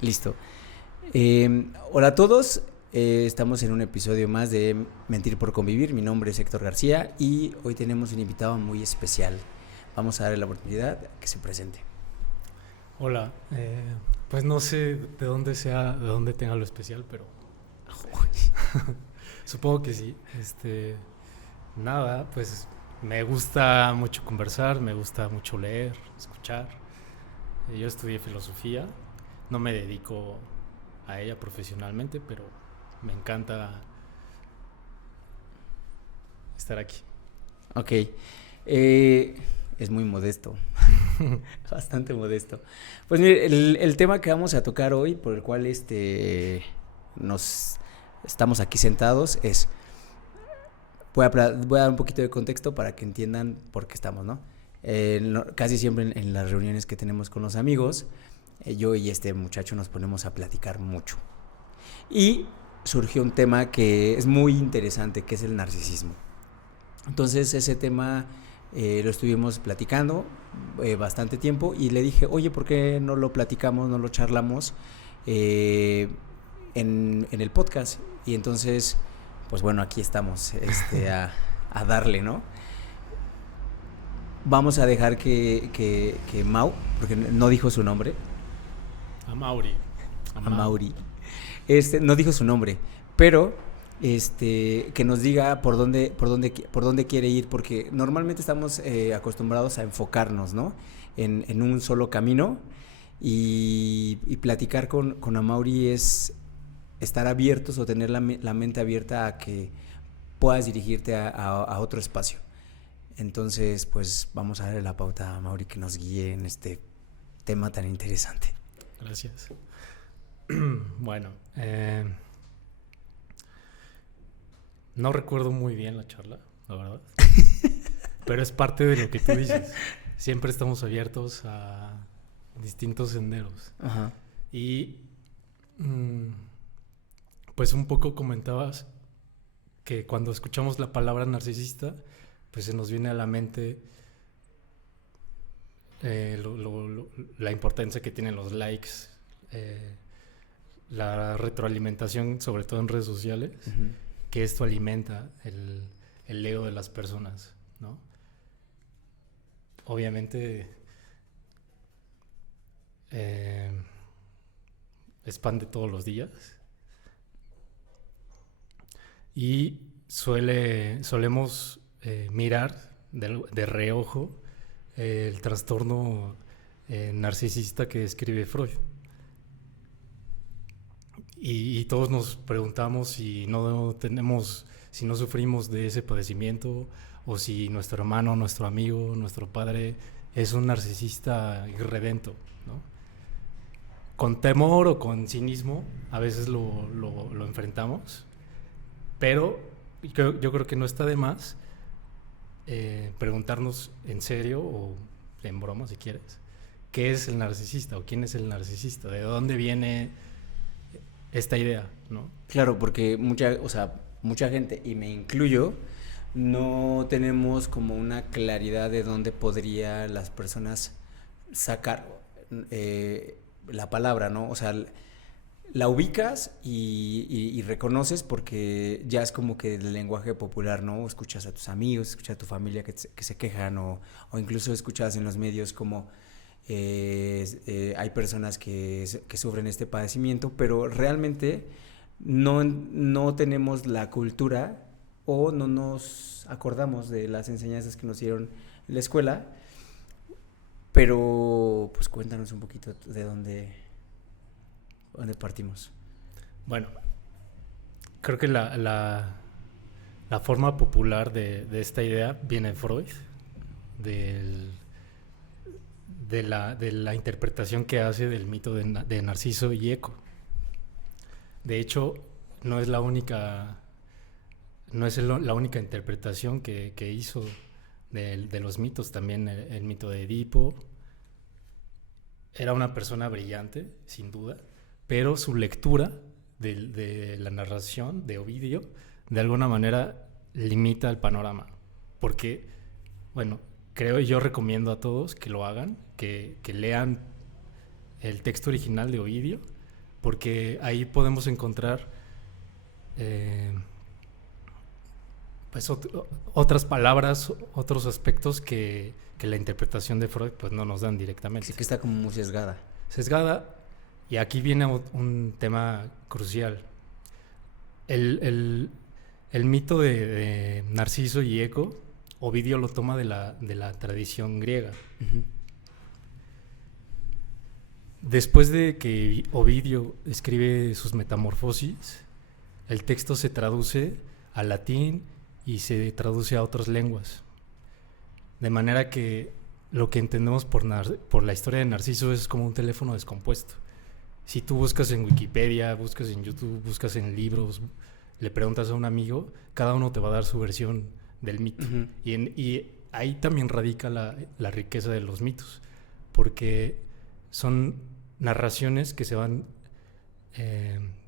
Listo. Hola a todos. Estamos en un episodio más de Mentir por Convivir. Mi nombre es Héctor García y hoy tenemos un invitado muy especial. Vamos a darle la oportunidad a que se presente. Hola, pues no sé de dónde tenga lo especial, pero supongo que sí. Nada, pues me gusta mucho conversar, me gusta mucho leer, escuchar. Yo estudié filosofía, no me dedico a ella profesionalmente, pero me encanta estar aquí. Ok. Es muy modesto. Bastante modesto. Pues mire, el tema que vamos a tocar hoy, por el cual nos estamos aquí sentados, es... Voy a dar un poquito de contexto para que entiendan por qué estamos, ¿no? Casi siempre en las reuniones que tenemos con los amigos, yo y este muchacho nos ponemos a platicar mucho. Y surgió un tema que es muy interesante, que es el narcisismo. Entonces ese tema lo estuvimos platicando bastante tiempo y le dije, oye, ¿por qué no lo platicamos, no lo charlamos eh, en el podcast? Y entonces, pues bueno, aquí estamos a darle, ¿no? Vamos a dejar que Mau, porque no dijo su nombre, A Mauri, a Mauri, no dijo su nombre, pero que nos diga por dónde quiere ir, porque normalmente estamos acostumbrados a enfocarnos, ¿no? En un solo camino y platicar con Amaury es estar abiertos o tener la mente abierta a que puedas dirigirte a otro espacio. Entonces, pues vamos a darle la pauta a Amaury que nos guíe en este tema tan interesante. gracias. Bueno, no recuerdo muy bien la charla, la verdad. Pero es parte de lo que tú dices. Siempre estamos abiertos a distintos senderos. Ajá. Y pues un poco comentabas que cuando escuchamos la palabra narcisista, pues se nos viene a la mente la importancia que tienen los likes, eh, la retroalimentación, sobre todo en redes sociales, Uh-huh. que esto alimenta el ego de las personas, ¿no? Obviamente expande todos los días y solemos mirar de reojo el trastorno narcisista que describe Freud. Y todos nos preguntamos si no sufrimos de ese padecimiento o si nuestro hermano, nuestro amigo, nuestro padre es un narcisista irredento, ¿no? Con temor o con cinismo a veces lo enfrentamos, pero yo creo que no está de más preguntarnos en serio o en broma si quieres, ¿qué es el narcisista o quién es el narcisista? ¿De dónde viene esta idea, no? Claro, porque mucha gente, y me incluyo, no tenemos como una claridad de dónde podría las personas sacar la palabra, ¿no? O sea, la ubicas y reconoces porque ya es como que el lenguaje popular, ¿no? Escuchas a tus amigos, escuchas a tu familia que se quejan o incluso escuchas en los medios como hay personas que sufren este padecimiento, pero realmente no tenemos la cultura o no nos acordamos de las enseñanzas que nos dieron en la escuela, pero pues cuéntanos un poquito de dónde partimos. Bueno, creo que la forma popular de esta idea viene de Freud, del, de la interpretación que hace del mito de Narciso y Eco. De hecho, no es la única, no es la única interpretación que hizo de los mitos. También el mito de Edipo. Era una persona brillante, sin duda, pero su lectura de la narración de Ovidio de alguna manera limita el panorama. Porque, bueno, yo recomiendo a todos que lo hagan, que lean el texto original de Ovidio porque ahí podemos encontrar pues otras palabras, otros aspectos que la interpretación de Freud pues no nos dan directamente. Sí, que está como muy sesgada. Sesgada, y aquí viene un tema crucial. El mito de Narciso y Eco, Ovidio lo toma de la tradición griega. Uh-huh. Después de que Ovidio escribe sus Metamorfosis, el texto se traduce al latín y se traduce a otras lenguas. De manera que lo que entendemos por la historia de Narciso es como un teléfono descompuesto. Si tú buscas en Wikipedia, buscas en YouTube, buscas en libros, le preguntas a un amigo, cada uno te va a dar su versión del mito. Uh-huh. Y ahí también radica la riqueza de los mitos, porque son narraciones que se van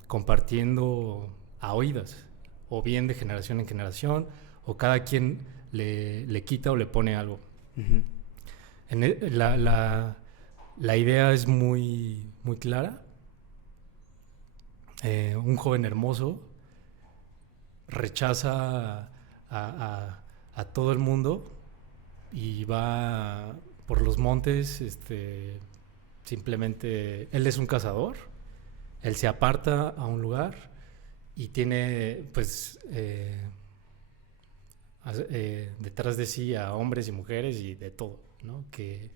compartiendo a oídas, o bien de generación en generación, o cada quien le quita o le pone algo. Uh-huh. La idea es muy, muy clara. Un joven hermoso rechaza a todo el mundo y va por los montes, simplemente él es un cazador, él se aparta a un lugar y tiene pues detrás de sí a hombres y mujeres y de todo, ¿no? que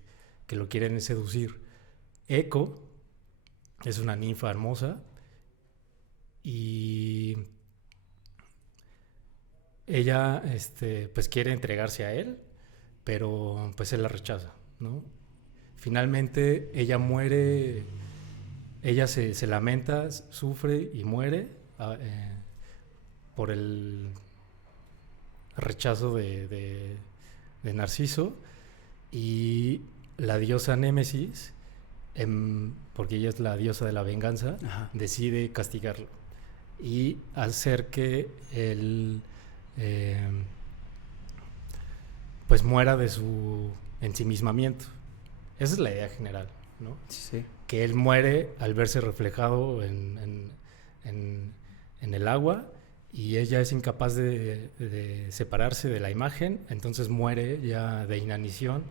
lo quieren seducir. Eco es una ninfa hermosa y ella pues quiere entregarse a él, pero pues él la rechaza, ¿no? Finalmente ella muere, ella se lamenta, sufre y muere por el rechazo de Narciso, y la diosa Némesis, porque ella es la diosa de la venganza, ajá, decide castigarlo y hacer que él pues muera de su ensimismamiento. Esa es la idea general, ¿no? Sí. Que él muere al verse reflejado en el agua, y ella es incapaz de separarse de la imagen, entonces muere ya de inanición,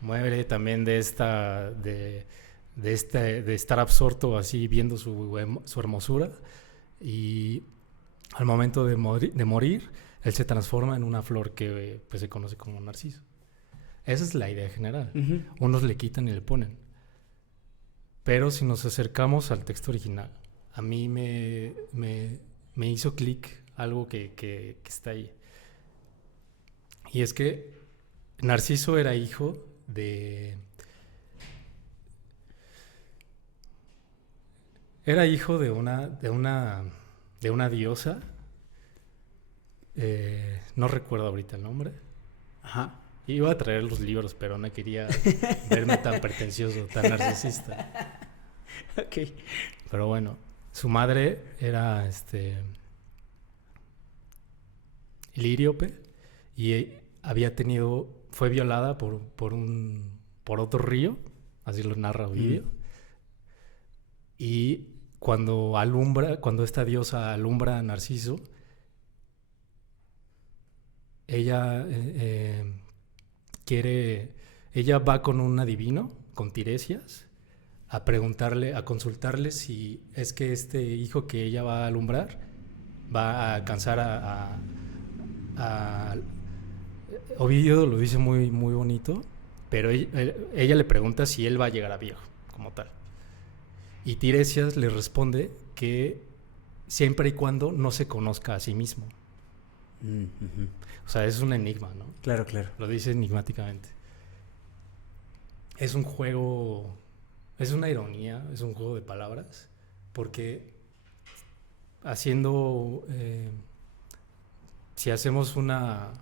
muere también de estar absorto así viendo su hermosura, y al momento de morir, él se transforma en una flor que pues se conoce como narciso. Esa es la idea general. Uh-huh. Unos le quitan y le ponen. Pero si nos acercamos al texto original, a mí me hizo clic algo que está ahí. Y es que Narciso era hijo de una diosa. No recuerdo ahorita el nombre. Ajá. Iba a traer los libros, pero no quería verme tan pretencioso, tan narcisista. Ok. Pero bueno, su madre era Ilíope, y fue violada por otro río, así lo narra Ovidio. Y cuando esta diosa alumbra a Narciso, ella va con un adivino, con Tiresias, a consultarle si es que este hijo que ella va a alumbrar va a alcanzar a Ovidio lo dice muy, muy bonito, pero ella le pregunta si él va a llegar a viejo, como tal. Y Tiresias le responde que siempre y cuando no se conozca a sí mismo. Uh-huh. O sea, es un enigma, ¿no? Claro, claro. Lo dice enigmáticamente. Es un juego, es una ironía, es un juego de palabras, porque si hacemos una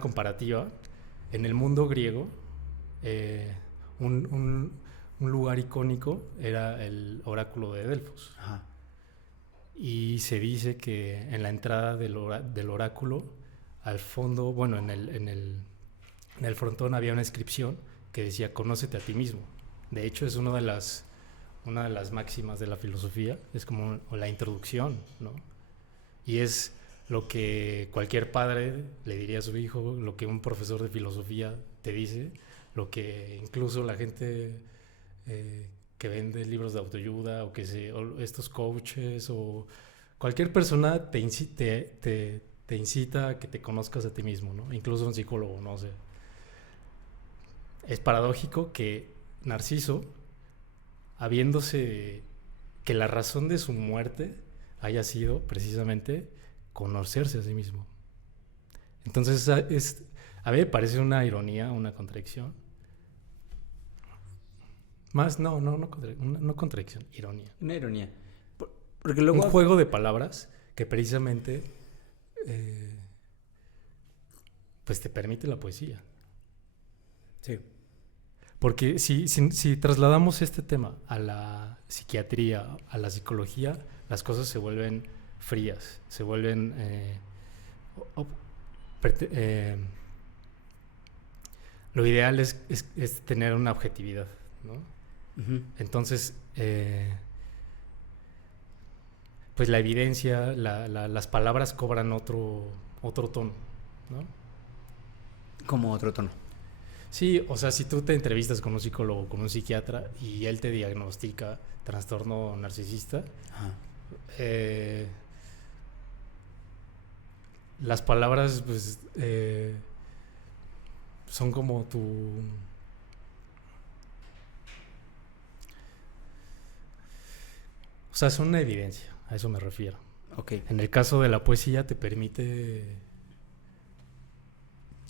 comparativa, en el mundo griego, un lugar icónico era el oráculo de Delfos. Ajá. Y se dice que en la entrada del oráculo, al fondo, bueno, en el frontón había una inscripción que decía: conócete a ti mismo. De hecho, es una de las máximas de la filosofía, es como la introducción, ¿no? Y es lo que cualquier padre le diría a su hijo, lo que un profesor de filosofía te dice, lo que incluso la gente que vende libros de autoayuda o estos coaches o cualquier persona te incita a que te conozcas a ti mismo, ¿no? Incluso un psicólogo, no sé. Es paradójico que Narciso, habiéndose que la razón de su muerte haya sido precisamente conocerse a sí mismo. Entonces a mí me parece una ironía, una contradicción. Más, no contradicción, ironía. Una ironía. Porque luego un juego de palabras que precisamente pues te permite la poesía. Sí. Porque si trasladamos este tema a la psiquiatría, a la psicología, las cosas se vuelven frías, se vuelven lo ideal es tener una objetividad, ¿no? Uh-huh. Entonces pues la evidencia, las palabras cobran otro tono, ¿no? Como otro tono. Sí, o sea, si tú te entrevistas con un psicólogo, con un psiquiatra y él te diagnostica trastorno narcisista, las palabras pues son como o sea, son una evidencia, a eso me refiero. Okay. En el caso de la poesía te permite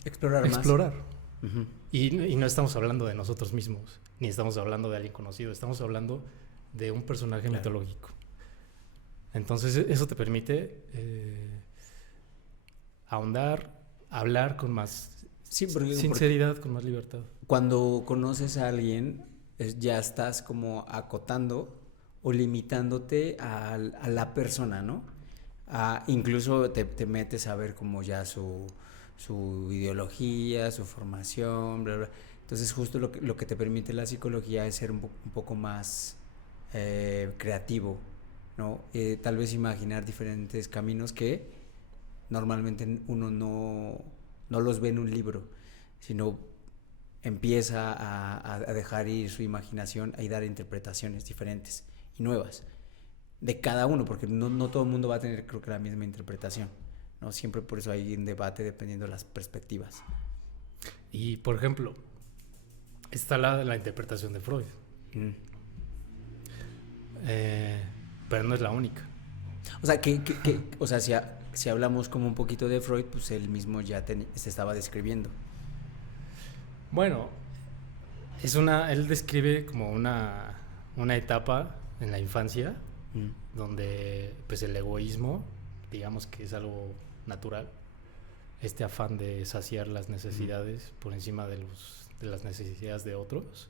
explorar. Uh-huh. Y no estamos hablando de nosotros mismos, ni estamos hablando de alguien conocido, estamos hablando de un personaje mitológico. Entonces eso te permite ahondar, hablar con más sinceridad, con más libertad. Cuando conoces a alguien, ya estás como acotando o limitándote a la persona, ¿no? Incluso te metes a ver como ya su ideología, su formación, bla, bla. Entonces justo lo que te permite la psicología es ser un poco más creativo, ¿no? Tal vez imaginar diferentes caminos que normalmente uno no los ve en un libro, sino empieza a dejar ir su imaginación y dar interpretaciones diferentes y nuevas de cada uno, porque no todo el mundo va a tener, creo que, la misma interpretación, ¿no? Siempre por eso hay un debate dependiendo de las perspectivas. Y, por ejemplo, está la interpretación de Freud. Pero no es la única. O sea, o sea, si hablamos como un poquito de Freud, pues él mismo ya se estaba describiendo. Bueno, él describe como una etapa en la infancia donde pues el egoísmo, digamos que es algo natural, este afán de saciar las necesidades por encima de las necesidades de otros,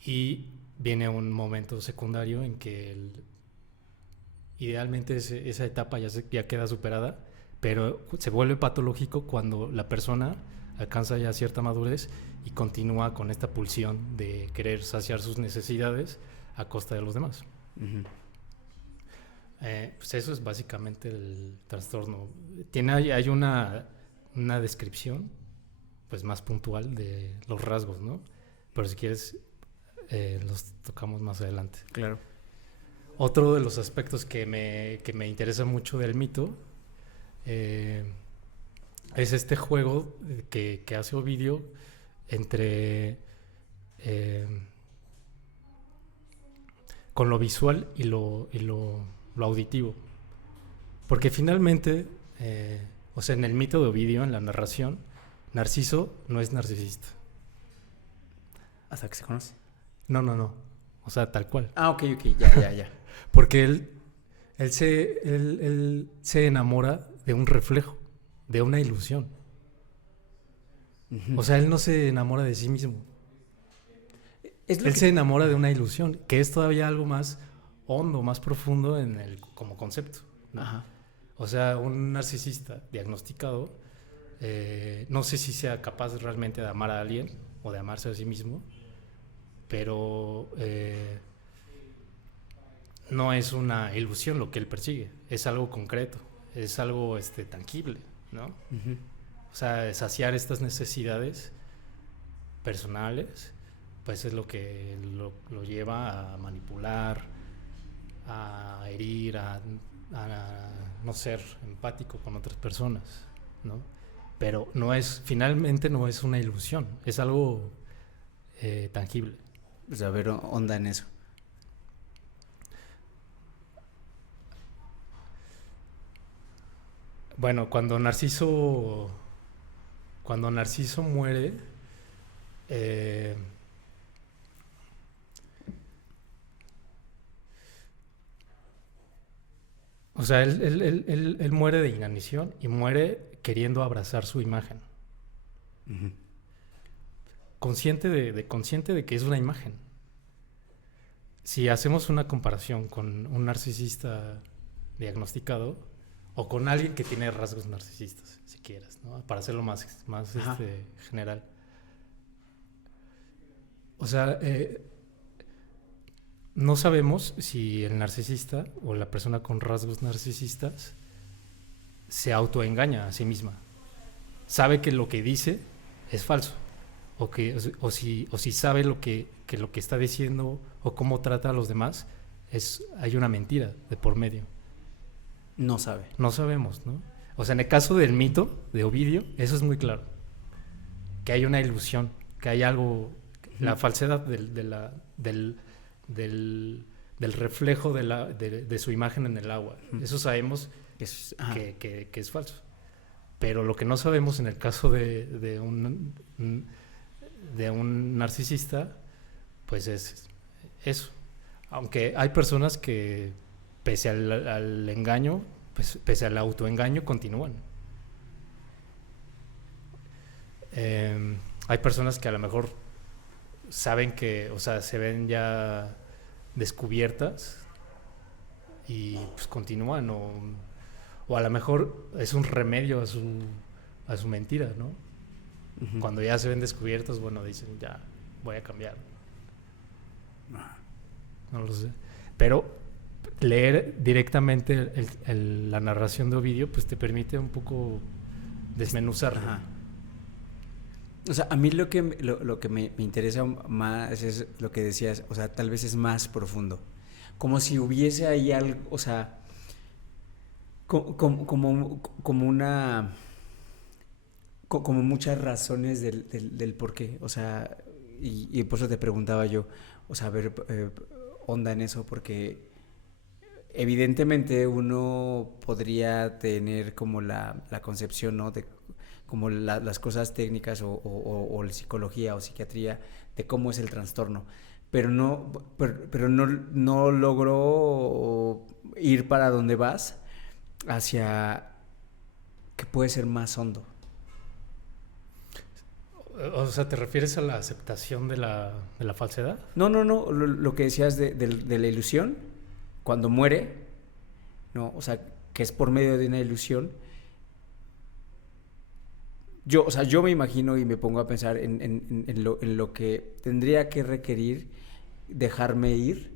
y viene un momento secundario en que idealmente esa etapa ya queda superada, pero se vuelve patológico cuando la persona alcanza ya cierta madurez y continúa con esta pulsión de querer saciar sus necesidades a costa de los demás. Uh-huh. Pues eso es básicamente el trastorno. Hay una descripción pues más puntual de los rasgos, ¿no? Pero si quieres los tocamos más adelante. Claro. Otro de los aspectos que me interesa mucho del mito es este juego que hace Ovidio entre con lo visual y lo auditivo, porque finalmente o sea, en el mito de Ovidio, en la narración, Narciso no es narcisista hasta que se conoce. No, o sea, tal cual. Ok, ya. Porque él se enamora de un reflejo, de una ilusión. Uh-huh. O sea, él no se enamora de sí mismo. Él se enamora de una ilusión, que es todavía algo más hondo, más profundo como concepto, ¿no? Ajá. O sea, un narcisista diagnosticado, no sé si sea capaz realmente de amar a alguien o de amarse a sí mismo, pero no es una ilusión lo que él persigue, es algo concreto, es algo tangible, ¿no? Ujú. O sea, saciar estas necesidades personales, pues es lo que lo lleva a manipular, a herir, a no ser empático con otras personas, ¿no? Pero finalmente no es una ilusión, es algo tangible. Pues a ver, onda en eso. Bueno, cuando Narciso muere, o sea, él muere de inanición y muere queriendo abrazar su imagen. Ujú. Consciente de que es una imagen. Si hacemos una comparación con un narcisista diagnosticado o con alguien que tiene rasgos narcisistas, si quieres, ¿no? Para hacerlo más general. O sea, no sabemos si el narcisista o la persona con rasgos narcisistas se autoengaña a sí misma. Sabe que lo que dice es falso. O si sabe que lo que está diciendo o cómo trata a los demás hay una mentira de por medio. No sabe. No sabemos, ¿no? O sea, en el caso del mito de Ovidio, eso es muy claro. Que hay una ilusión, que hay algo, la falsedad del reflejo de su imagen en el agua. Eso sabemos que es falso. Pero lo que no sabemos en el caso de un narcisista, pues es eso. Aunque hay personas que, pese al engaño, pues, pese al autoengaño, continúan. Hay personas que a lo mejor saben que, o sea, se ven ya descubiertas y pues continúan, o a lo mejor es un remedio a su mentira, ¿no? Uh-huh. Cuando ya se ven descubiertos, bueno, dicen, ya voy a cambiar. No lo sé. Pero leer directamente la narración de Ovidio, pues te permite un poco desmenuzarlo. Ajá. O sea, a mí lo que me interesa más es lo que decías, o sea, tal vez es más profundo. Como si hubiese ahí algo, o sea, como una... como muchas razones del por qué, o sea, y por eso te preguntaba yo, o sea, a ver, onda en eso, porque evidentemente uno podría tener como la concepción, ¿no? De como las cosas técnicas o la psicología o psiquiatría de cómo es el trastorno, pero no logro ir para donde vas hacia que puede ser más hondo. O sea, ¿te refieres a la aceptación de la falsedad? No, lo que decías de la ilusión, cuando muere, no, o sea, que es por medio de una ilusión. Yo me imagino y me pongo a pensar en lo que tendría que requerir dejarme ir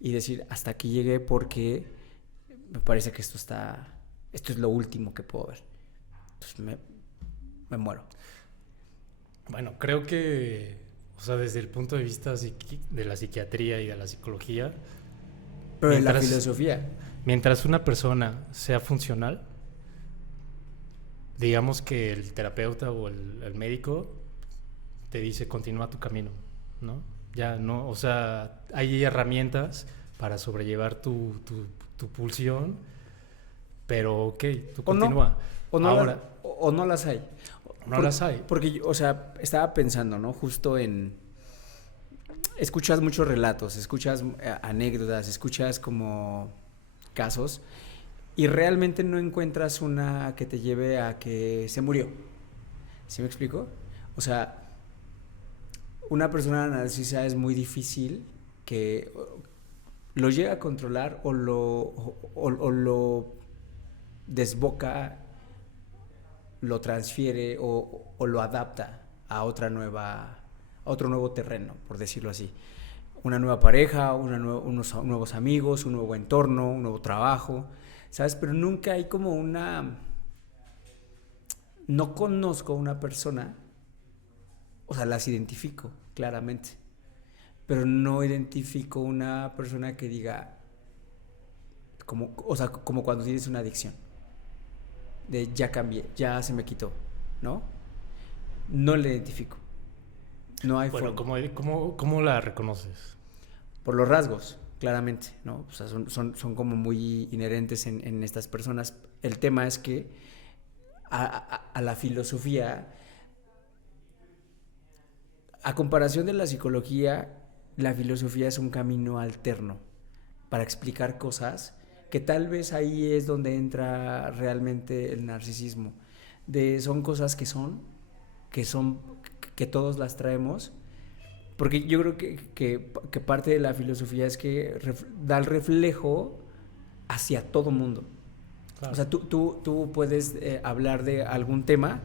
y decir, hasta aquí llegué porque me parece que esto es lo último que puedo ver. Entonces me muero. Bueno, creo que, o sea, desde el punto de vista de la psiquiatría y de la psicología... Pero de la filosofía. Mientras una persona sea funcional, digamos que el terapeuta o el médico te dice, continúa tu camino, ¿no? Ya no, o sea, hay herramientas para sobrellevar tu pulsión, pero ok, tú continúa. O no las hay. No las hay. Porque, o sea, estaba pensando, ¿no? Justo escuchas muchos relatos, escuchas anécdotas, escuchas como casos y realmente no encuentras una que te lleve a que se murió. ¿Sí me explico? O sea, una persona narcisa es muy difícil que lo llegue a controlar o lo desboca, lo transfiere o lo adapta a otra nueva otro nuevo terreno, por decirlo así. Una nueva pareja, unos nuevos amigos, un nuevo entorno, un nuevo trabajo, ¿sabes? Pero nunca hay como una... No conozco a una persona, o sea, las identifico claramente, pero no identifico una persona que diga, como, o sea, como cuando tienes una adicción, de ya cambié, ya se me quitó, ¿no? No la identifico. No hay Bueno, forma. ¿cómo la reconoces? Por los rasgos, claramente, ¿no? O sea, son como muy inherentes en estas personas. El tema es que a la filosofía, a comparación de la psicología, la filosofía es un camino alterno para explicar cosas que tal vez ahí es donde entra realmente el narcisismo. Son cosas que todos las traemos, porque yo creo que parte de la filosofía es que da el reflejo hacia todo mundo. Claro. O sea, tú puedes hablar de algún tema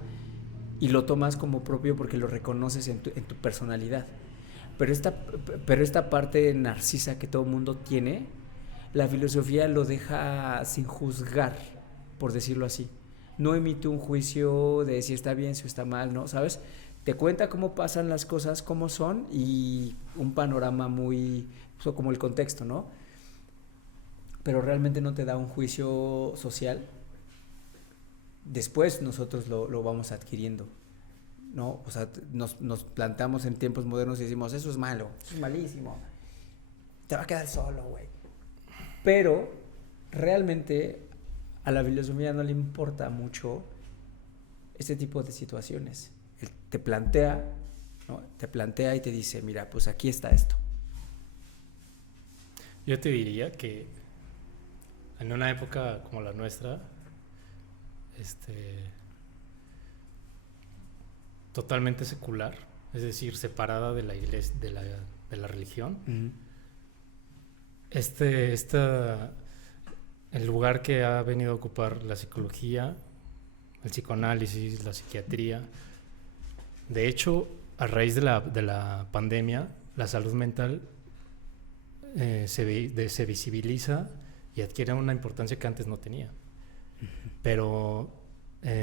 y lo tomas como propio porque lo reconoces en tu personalidad. Pero esta parte narcisa que todo mundo tiene, la filosofía lo deja sin juzgar, por decirlo así. No emite un juicio de si está bien, si está mal, ¿no? ¿Sabes? Te cuenta cómo pasan las cosas, cómo son, y un panorama muy... como el contexto, ¿no? Pero realmente no te da un juicio social. Después nosotros lo vamos adquiriendo, ¿no? O sea, nos plantamos en tiempos modernos y decimos, eso es malo, eso es malísimo, te va a quedar solo, güey. Pero realmente a la filosofía no le importa mucho este tipo de situaciones. Él te plantea, ¿no? Te plantea y te dice, mira, pues aquí está esto. Yo te diría que en una época como la nuestra, totalmente secular, es decir, separada de la iglesia, de la religión, el lugar que ha venido a ocupar la psicología, el psicoanálisis, la psiquiatría. De hecho, a raíz de la pandemia, la salud mental se visibiliza y adquiere una importancia que antes no tenía. Pero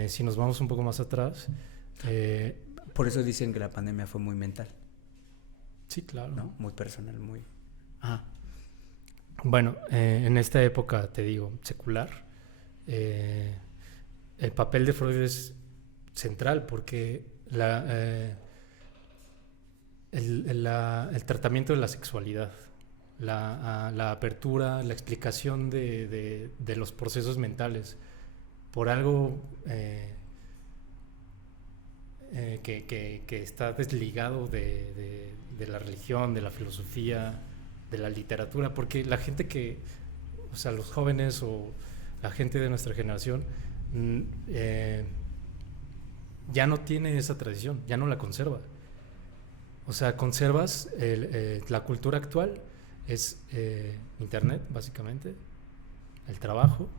si nos vamos un poco más atrás... por eso dicen que la pandemia fue muy mental. Sí, claro. ¿No? Muy personal, muy... Bueno, en esta época, te digo, secular, el papel de Freud es central porque el tratamiento de la sexualidad, la apertura, la explicación de los procesos mentales por algo que está desligado de la religión, de la filosofía, de la literatura, porque la gente o sea, los jóvenes o la gente de nuestra generación ya no tiene esa tradición, ya no la conserva. O sea, conservas la cultura actual, es internet, básicamente, el trabajo,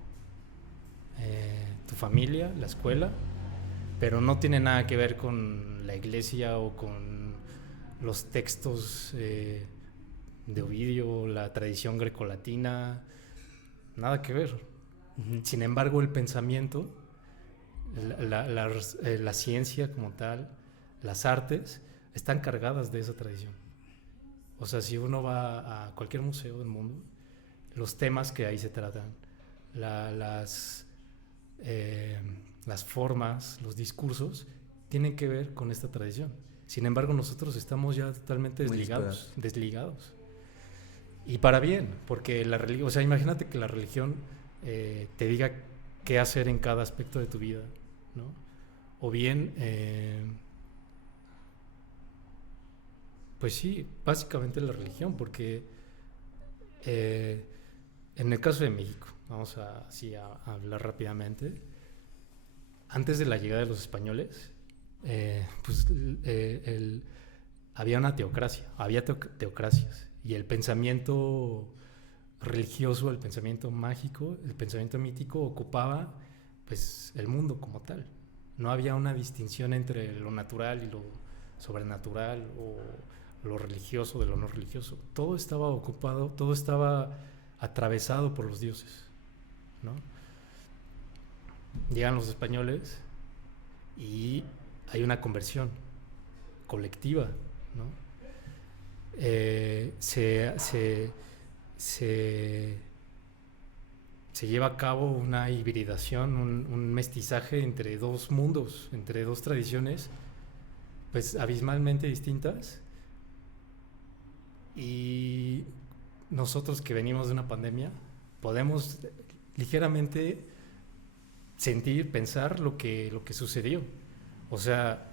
tu familia, la escuela, pero no tiene nada que ver con la iglesia o con los textos de Ovidio, la tradición grecolatina, nada que ver. Sin embargo, el pensamiento, la ciencia como tal, las artes, están cargadas de esa tradición. O sea, si uno va a cualquier museo del mundo, los temas que ahí se tratan, las formas, los discursos, tienen que ver con esta tradición. Sin embargo, nosotros estamos ya totalmente desligados. Y para bien, porque la religión, o sea, imagínate que la religión te diga qué hacer en cada aspecto de tu vida, ¿no? O bien, pues sí, básicamente la religión, porque en el caso de México, vamos a hablar rápidamente, antes de la llegada de los españoles, pues había una teocracia, había teocracias, y el pensamiento religioso, el pensamiento mágico, el pensamiento mítico ocupaba pues el mundo como tal. No había una distinción entre lo natural y sobrenatural o lo religioso de lo no religioso. Todo estaba ocupado, todo estaba atravesado por los dioses, ¿no? Llegan los españoles y hay una conversión colectiva, ¿no? Se lleva a cabo una hibridación, un mestizaje entre dos mundos, entre dos tradiciones, pues abismalmente distintas. Y nosotros que venimos de una pandemia podemos ligeramente sentir, pensar lo que sucedió. O sea,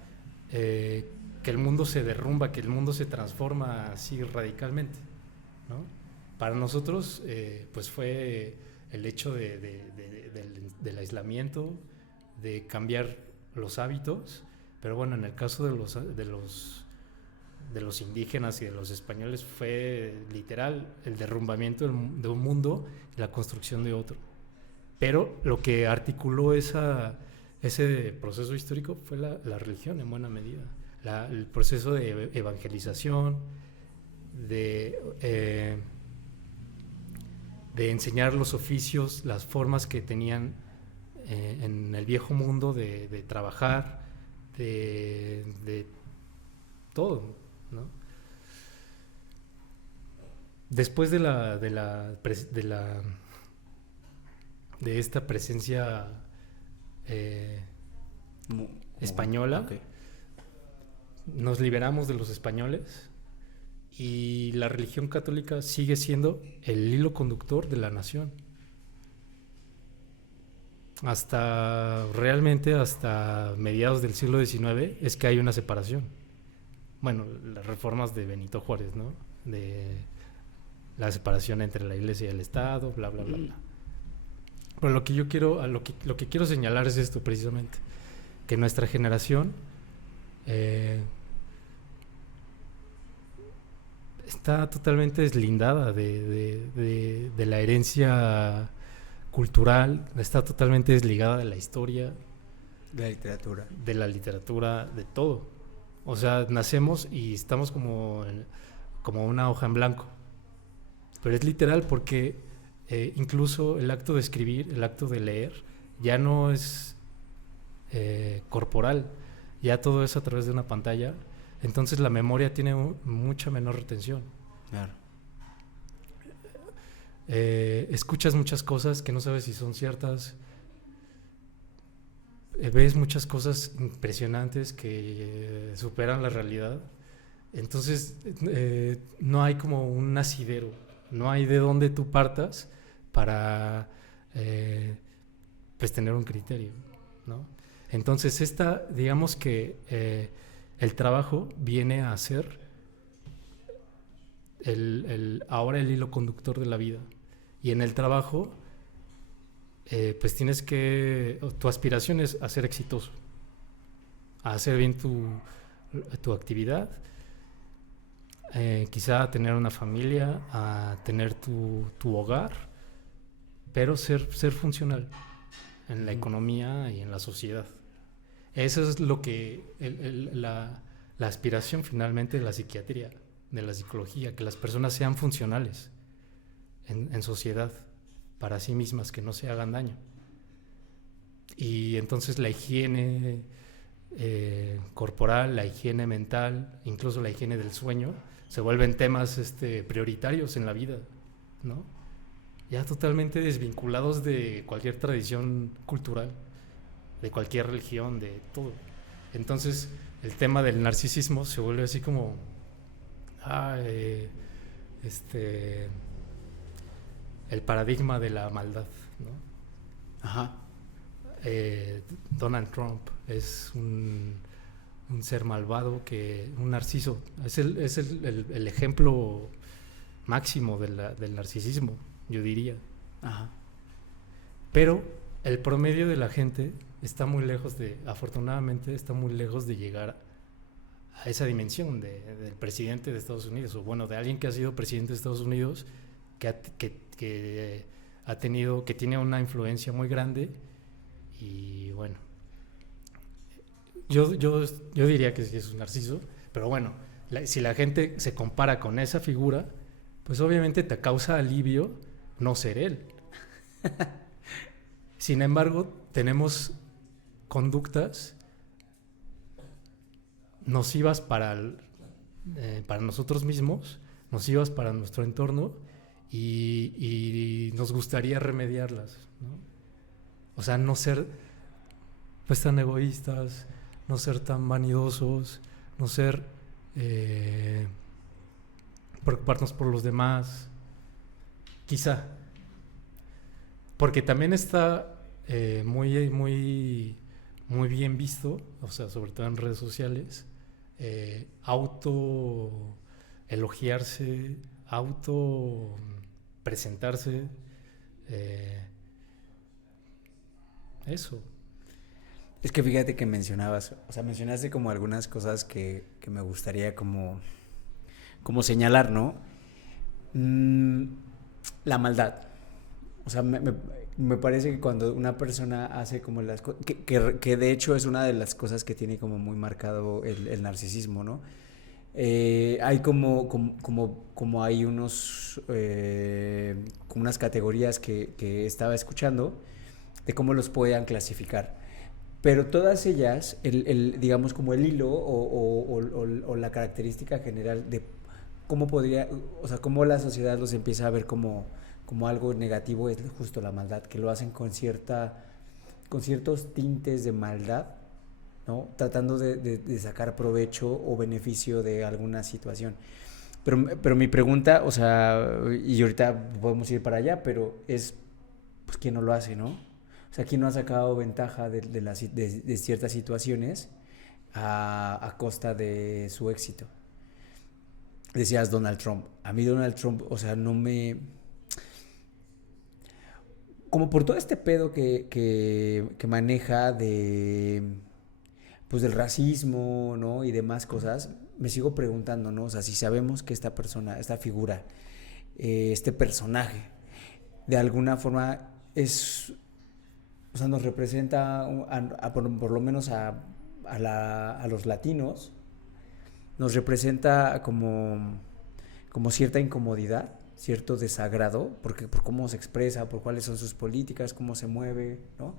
que el mundo se derrumba, que el mundo se transforma así radicalmente, ¿no? Para nosotros, pues fue el hecho del aislamiento, de cambiar los hábitos, pero bueno, en el caso de los indígenas y de los españoles fue literal el derrumbamiento de un mundo y la construcción de otro. Pero lo que articuló ese proceso histórico fue la religión en buena medida, el proceso de evangelización, de enseñar los oficios, las formas que tenían en el viejo mundo de trabajar, de todo, ¿no? Después de esta presencia española, okay, nos liberamos de los españoles y la religión católica sigue siendo el hilo conductor de la nación. Realmente hasta mediados del siglo XIX es que hay una separación. Bueno, las reformas de Benito Juárez, ¿no? De la separación entre la iglesia y el Estado, bla, bla, bla, bla. Pero lo que quiero señalar es esto precisamente, que nuestra generación está totalmente deslindada de la herencia cultural, está totalmente desligada de la historia, de la literatura, de todo. O sea, nacemos y estamos como una hoja en blanco. Pero es literal porque incluso el acto de escribir, el acto de leer, ya no es corporal, ya todo es a través de una pantalla. Entonces la memoria tiene mucha menor retención. Claro. Escuchas muchas cosas que no sabes si son ciertas. Ves muchas cosas impresionantes que superan la realidad. Entonces no hay como un nacidero, no hay de dónde tú partas para pues tener un criterio, ¿no? Entonces digamos que el trabajo viene a ser ahora el hilo conductor de la vida. Y en el trabajo pues tu aspiración es a ser exitoso, a hacer bien tu actividad, quizá a tener una familia, a tener tu hogar, pero ser funcional en la economía y en la sociedad. Eso es lo que la aspiración finalmente de la psiquiatría, de la psicología, que las personas sean funcionales en sociedad para sí mismas, que no se hagan daño. Y entonces la higiene corporal, la higiene mental, incluso la higiene del sueño, se vuelven temas prioritarios en la vida, ¿no? Ya totalmente desvinculados de cualquier tradición cultural, de cualquier religión, de todo. Entonces el tema del narcisismo se vuelve así como el paradigma de la maldad, ¿no? Ajá. Donald Trump es un ser malvado, un narciso, es el ejemplo máximo del narcisismo, yo diría. Ajá. Pero el promedio de la gente está muy lejos afortunadamente está muy lejos de llegar a esa dimensión del presidente de Estados Unidos, o bueno, de alguien que ha sido presidente de Estados Unidos, que tiene una influencia muy grande. Y bueno, Yo diría que sí es un narciso, pero bueno, si la gente se compara con esa figura, pues obviamente te causa alivio no ser él. Sin embargo, tenemos conductas nocivas para nosotros mismos, nocivas para nuestro entorno y nos gustaría remediarlas, ¿no? O sea, no ser pues tan egoístas, no ser tan vanidosos, no ser preocuparnos por los demás, quizá. Porque también está muy bien visto, o sea, sobre todo en redes sociales, auto elogiarse, auto presentarse, eso. Es que fíjate que mencionabas, o sea, mencionaste como algunas cosas que me gustaría como señalar, ¿no? La maldad. O sea, me parece que cuando una persona hace como las cosas, que de hecho es una de las cosas que tiene como muy marcado el narcisismo, ¿no? Hay como hay como unas categorías que estaba escuchando de cómo los puedan clasificar. Pero todas ellas, digamos como el hilo o la característica general de cómo podría, o sea, cómo la sociedad los empieza a ver como algo negativo es justo la maldad, que lo hacen con ciertos tintes de maldad, ¿no? Tratando de sacar provecho o beneficio de alguna situación. Pero mi pregunta, o sea, y ahorita podemos ir para allá, pero es, pues, ¿quién no lo hace, no? O sea, ¿quién no ha sacado ventaja de ciertas situaciones a costa de su éxito? Decías Donald Trump. A mí Donald Trump, o sea, no me... Como por todo este pedo que maneja pues del racismo, ¿no? Y demás cosas, me sigo preguntando, ¿no? O sea, si sabemos que esta persona, esta figura, este personaje, de alguna forma o sea, nos representa por lo menos a los latinos, nos representa como cierta incomodidad, cierto desagrado, por cómo se expresa, por cuáles son sus políticas, cómo se mueve, ¿no?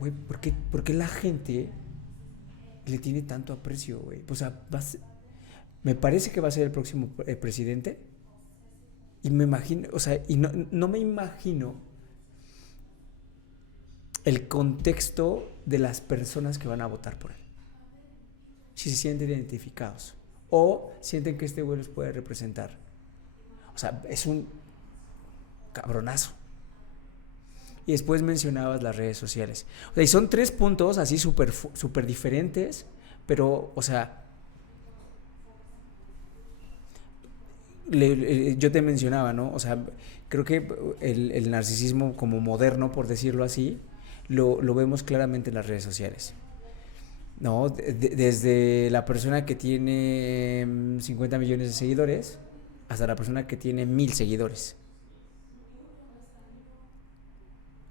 Güey, ¿por qué la gente le tiene tanto aprecio, güey? O sea, me parece que va a ser el próximo presidente y me imagino, o sea, y no me imagino el contexto de las personas que van a votar por él. Si se sienten identificados o sienten que este güey los puede representar. O sea, es un cabronazo. Y después mencionabas las redes sociales. O sea, y son 3 puntos así súper diferentes, pero, o sea, yo te mencionaba, ¿no? O sea, creo que el narcisismo como moderno, por decirlo así, lo vemos claramente en las redes sociales, ¿no? Desde la persona que tiene 50 millones de seguidores hasta la persona que tiene 1000 seguidores.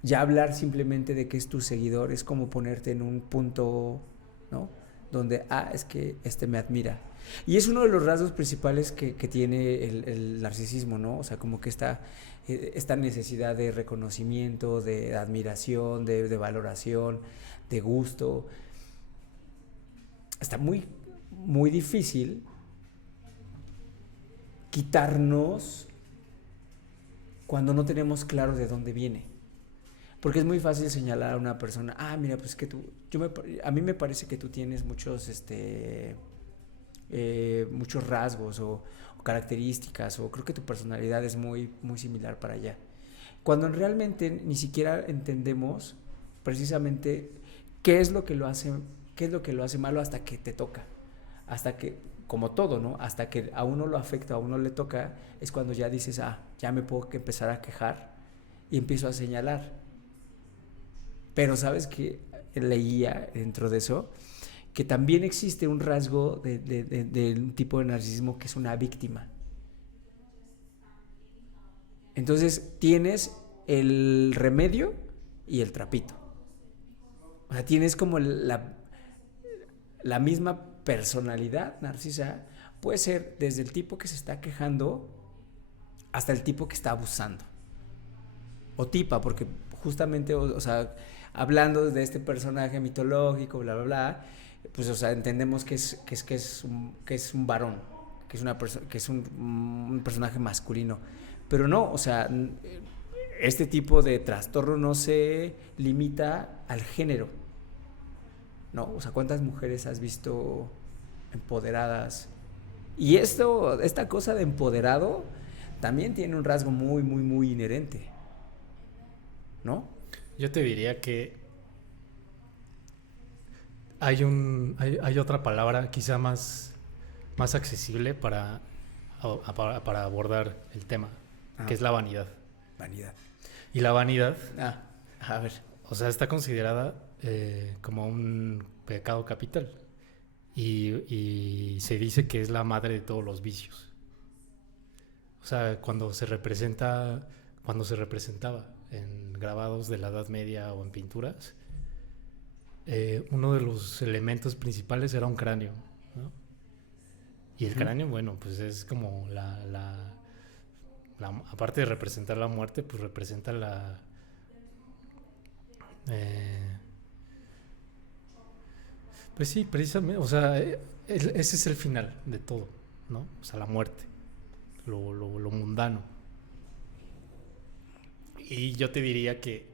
Ya hablar simplemente de que es tu seguidor es como ponerte en un punto, ¿no? Donde, es que me admira. Y es uno de los rasgos principales que tiene el narcisismo, ¿no? O sea, como que esta necesidad de reconocimiento, de admiración, de valoración, de gusto. Está muy, muy difícil quitarnos cuando no tenemos claro de dónde viene. Porque es muy fácil señalar a una persona, mira, pues que a mí me parece que tú tienes muchos rasgos o características, o creo que tu personalidad es muy, muy similar para allá. Cuando realmente ni siquiera entendemos precisamente qué es lo que lo hace malo hasta que te toca. Hasta que, como todo, ¿no? Hasta que a uno lo afecta, a uno le toca, es cuando ya dices, ya me puedo empezar a quejar y empiezo a señalar. Pero ¿sabes qué? Leía dentro de eso que también existe un rasgo de un tipo de narcisismo que es una víctima. Entonces tienes el remedio y el trapito. O sea, tienes como la misma personalidad narcisa puede ser desde el tipo que se está quejando hasta el tipo que está abusando. O tipa, porque justamente, o sea, hablando de este personaje mitológico, bla, bla, bla, pues, o sea, entendemos que es un varón, que es una persona, que es un personaje masculino. Pero no, o sea, este tipo de trastorno no se limita al género, ¿no? O sea, ¿cuántas mujeres has visto empoderadas? Y esta cosa de empoderado también tiene un rasgo muy, muy, muy inherente, ¿no? Yo te diría que hay otra palabra quizá más accesible para abordar el tema, que es la vanidad. Vanidad. Y la vanidad, A ver. o sea, está considerada como un pecado capital. Y se dice que es la madre de todos los vicios. O sea, cuando se representaba en grabados de la Edad Media o en pinturas, uno de los elementos principales era un cráneo, ¿no? Y el cráneo, bueno, pues es como aparte de representar la muerte, pues representa pues sí, precisamente, o sea, ese es el final de todo, ¿no? O sea, la muerte, lo mundano. Y yo te diría que,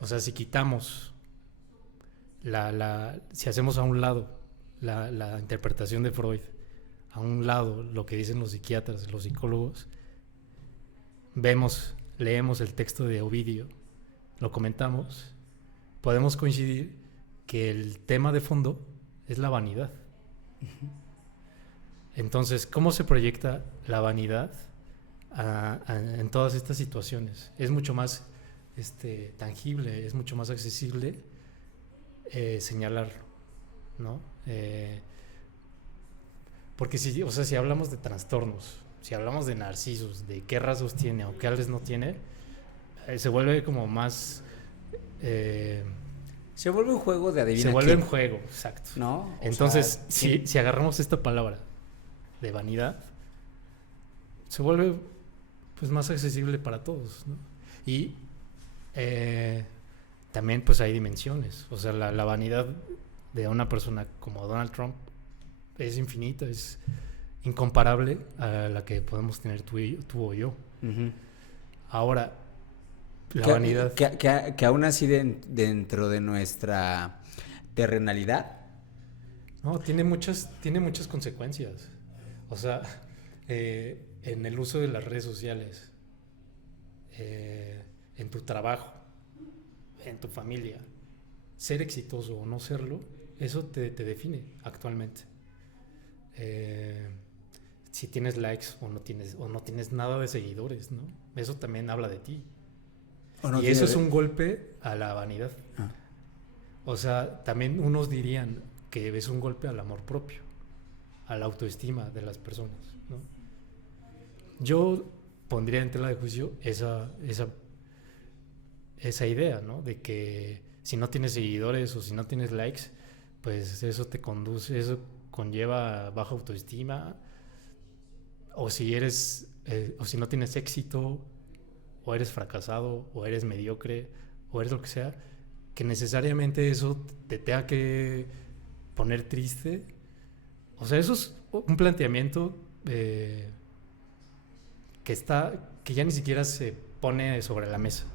o sea, si quitamos si hacemos a un lado la interpretación de Freud, a un lado lo que dicen los psiquiatras, los psicólogos, leemos el texto de Ovidio, lo comentamos, podemos coincidir que el tema de fondo es la vanidad. Entonces, ¿cómo se proyecta la vanidad en todas estas situaciones? Es mucho más tangible, es mucho más accesible señalarlo, ¿no? Porque si hablamos de trastornos, si hablamos de narcisos, de qué rasgos tiene o qué no tiene, se vuelve como más... se vuelve un juego de adivina. Se vuelve un juego, exacto. ¿No? Entonces, si agarramos esta palabra de vanidad, se vuelve pues más accesible para todos, ¿no? Y también pues hay dimensiones. O sea, la vanidad de una persona como Donald Trump es infinita, es incomparable a la que podemos tener tú o yo. Uh-huh. Ahora, la vanidad... Que aún así dentro de nuestra terrenalidad... No, tiene muchas consecuencias. O sea, en el uso de las redes sociales, en tu trabajo, en tu familia, ser exitoso o no serlo, eso te define actualmente. Si tienes likes o no tienes nada de seguidores, ¿no? Eso también habla de ti. Y eso es un golpe a la vanidad. O sea, también unos dirían que es un golpe al amor propio, a la autoestima de las personas, ¿no? Yo pondría en tela de juicio esa idea, ¿no? De que si no tienes seguidores o si no tienes likes, pues eso conlleva baja autoestima, o si no tienes éxito, o eres fracasado, o eres mediocre, o eres lo que sea, que necesariamente eso te tenga que poner triste. O sea, eso es un planteamiento que ya ni siquiera se pone sobre la mesa.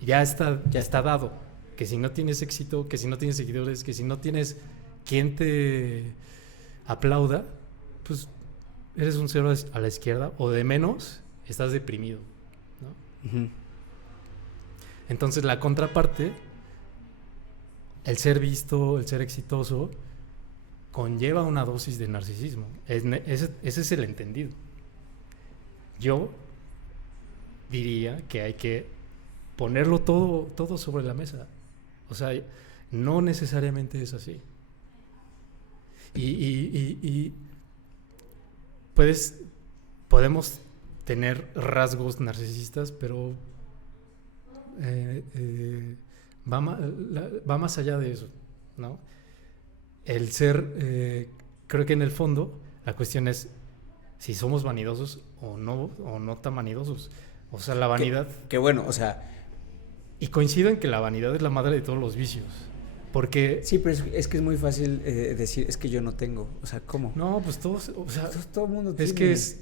Ya está dado. Que si no tienes éxito, que si no tienes seguidores, que si no tienes quien te aplauda, pues eres un cero a la izquierda, o de menos estás deprimido, ¿no? Uh-huh. Entonces la contraparte, el ser visto, el ser exitoso, conlleva una dosis de narcisismo. Ese es el entendido. Yo diría que hay que ponerlo todo sobre la mesa. O sea, no necesariamente es así. Y podemos tener rasgos narcisistas, pero va más allá de eso, ¿no? el ser, creo que en el fondo la cuestión es si somos vanidosos o no tan vanidosos. O sea, la vanidad... Que bueno, o sea... Y coincido en que la vanidad es la madre de todos los vicios. Porque... Sí, pero es que es muy fácil decir, es que yo no tengo. O sea, ¿cómo? No, pues todos... O sea, todo el mundo tiene. es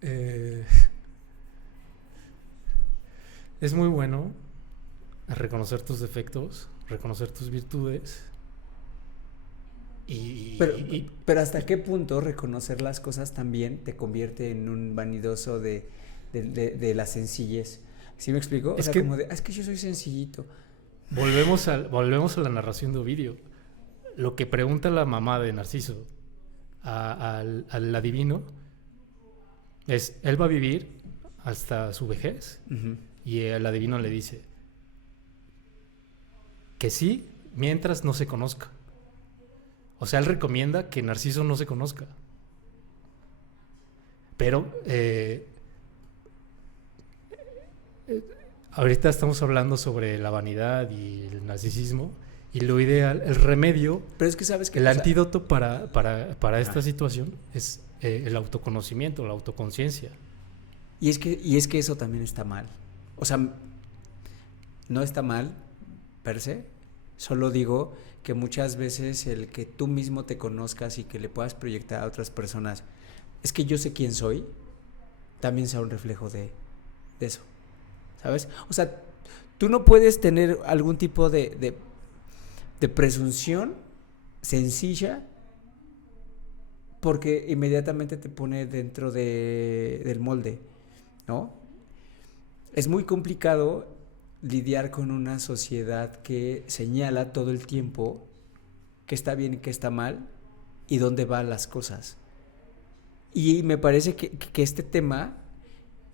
que es muy bueno reconocer tus defectos, reconocer tus virtudes. Pero ¿hasta qué punto reconocer las cosas también te convierte en un vanidoso de la sencillez? ¿Sí me explico? Es o sea, que como de, es que yo soy sencillito. volvemos a la narración de Ovidio. Lo que pregunta la mamá de Narciso al adivino es, él va a vivir hasta su vejez. Uh-huh. Y el adivino le dice que sí, mientras no se conozca. O sea, él recomienda que Narciso no se conozca. Pero ahorita estamos hablando sobre la vanidad y el narcisismo. Y lo ideal, el remedio, pero es que sabes que el antídoto para esta situación es el autoconocimiento, la autoconciencia. Y es que eso también está mal. O sea, no está mal, per se. Solo digo que muchas veces el que tú mismo te conozcas y que le puedas proyectar a otras personas, es que yo sé quién soy, también sea un reflejo de eso, ¿sabes? O sea, tú no puedes tener algún tipo de presunción sencilla porque inmediatamente te pone dentro del molde, ¿no? Es muy complicado lidiar con una sociedad que señala todo el tiempo qué está bien y qué está mal y dónde van las cosas. Y me parece que este tema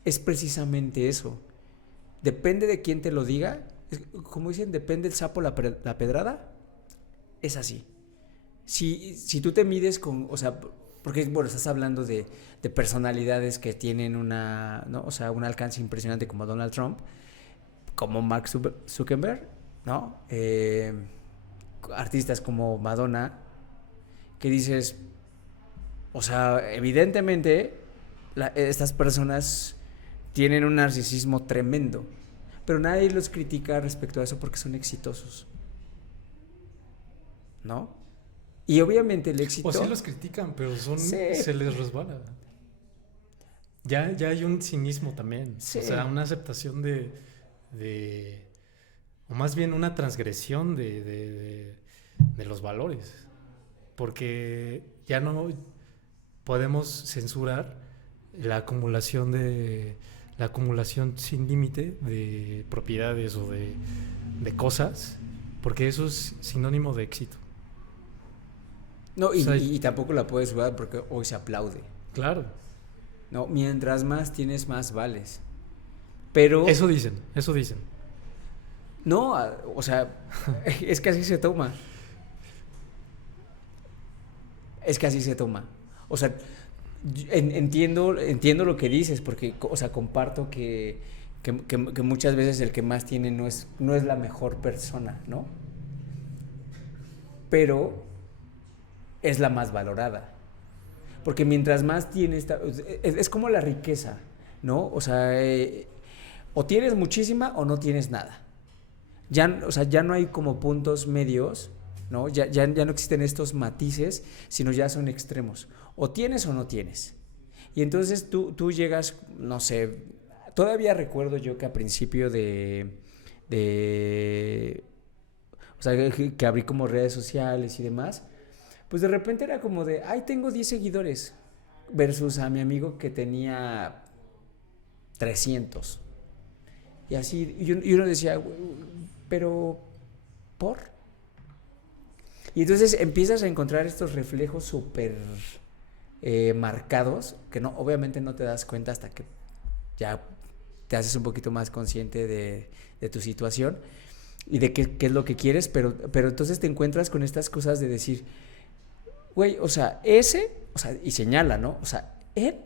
es precisamente eso. Depende de quién te lo diga. Como dicen, depende el sapo la pedrada. Es así. Si tú te mides con, o sea, porque bueno, estás hablando de personalidades que tienen una, ¿no? O sea, un alcance impresionante como Donald Trump, como Mark Zuckerberg, ¿no? Artistas como Madonna, que dices, o sea, evidentemente estas personas tienen un narcisismo tremendo, pero nadie los critica respecto a eso porque son exitosos, ¿no? Y obviamente el éxito... O sí los critican, pero sí, se les resbala. Ya hay un cinismo también. Sí. O sea, una aceptación o más bien una transgresión de los valores. Porque ya no podemos censurar la acumulación sin límite de propiedades o de cosas, porque eso es sinónimo de éxito. No, y tampoco la puedes jugar porque hoy se aplaude. Claro. No, mientras más tienes, más vales. Pero... Eso dicen. No, o sea, es que así se toma. O sea, entiendo lo que dices, porque, o sea, comparto que muchas veces el que más tiene no es la mejor persona, ¿no? Pero es la más valorada. Porque mientras más tienes, es como la riqueza, ¿no? O sea, o tienes muchísima o no tienes nada. O sea, ya no hay como puntos medios, ¿no? Ya no existen estos matices, sino ya son extremos. O tienes o no tienes. Y entonces tú llegas, no sé, todavía recuerdo yo que a principio o sea, que abrí como redes sociales y demás, pues de repente era como de, ay, tengo 10 seguidores, versus a mi amigo que tenía 300. Y así, y uno decía, pero, ¿por? Y entonces empiezas a encontrar estos reflejos súper marcados, que no, obviamente no te das cuenta hasta que ya te haces un poquito más consciente de tu situación y de qué es lo que quieres, pero entonces te encuentras con estas cosas de decir, güey, o sea, o sea, y señala, ¿no? O sea, él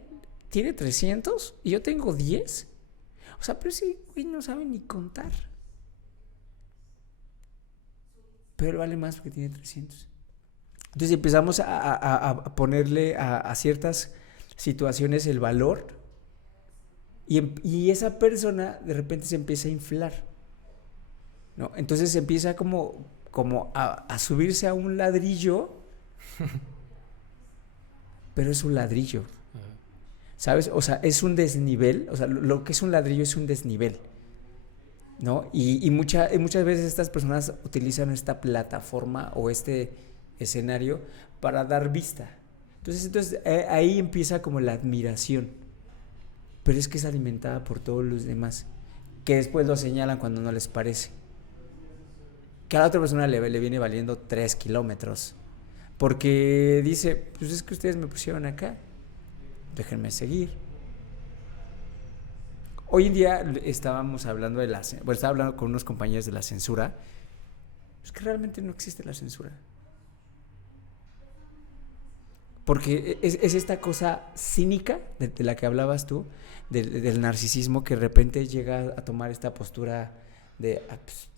tiene 300 y yo tengo 10. O sea, pero sí, güey, no sabe ni contar. Pero él vale más porque tiene 300. Entonces empezamos a ponerle a ciertas situaciones el valor y esa persona de repente se empieza a inflar, ¿no? Entonces empieza como a subirse a un ladrillo, pero es un ladrillo, ¿sabes? O sea, es un desnivel, o sea, lo que es un ladrillo es un desnivel, ¿no? Y muchas veces estas personas utilizan esta plataforma o este escenario para dar vista. Entonces ahí empieza como la admiración, pero es que es alimentada por todos los demás, que después lo señalan cuando no les parece. Que a la otra persona le viene valiendo 3 kilómetros, porque dice, pues es que ustedes me pusieron acá, déjenme seguir. Hoy en día estábamos hablando estaba hablando con unos compañeros de la censura. Es que realmente no existe la censura. Porque es esta cosa cínica de la que hablabas tú, del narcisismo, que de repente llega a tomar esta postura de pues,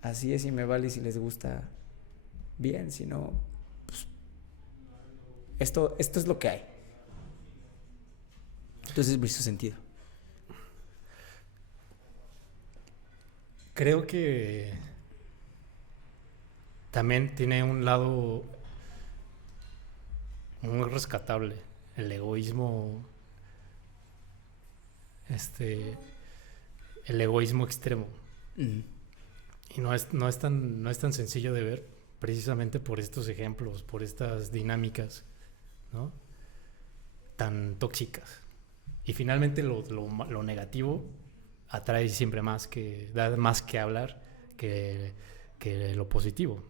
así es y me vale, si les gusta bien, si no, pues, esto es lo que hay. Entonces me hizo sentido. Creo que también tiene un lado muy rescatable, el egoísmo, el egoísmo extremo. Y no es tan sencillo de ver, precisamente por estos ejemplos, por estas dinámicas, ¿no? Tan tóxicas. Y finalmente lo negativo atrae siempre da más que hablar que lo positivo,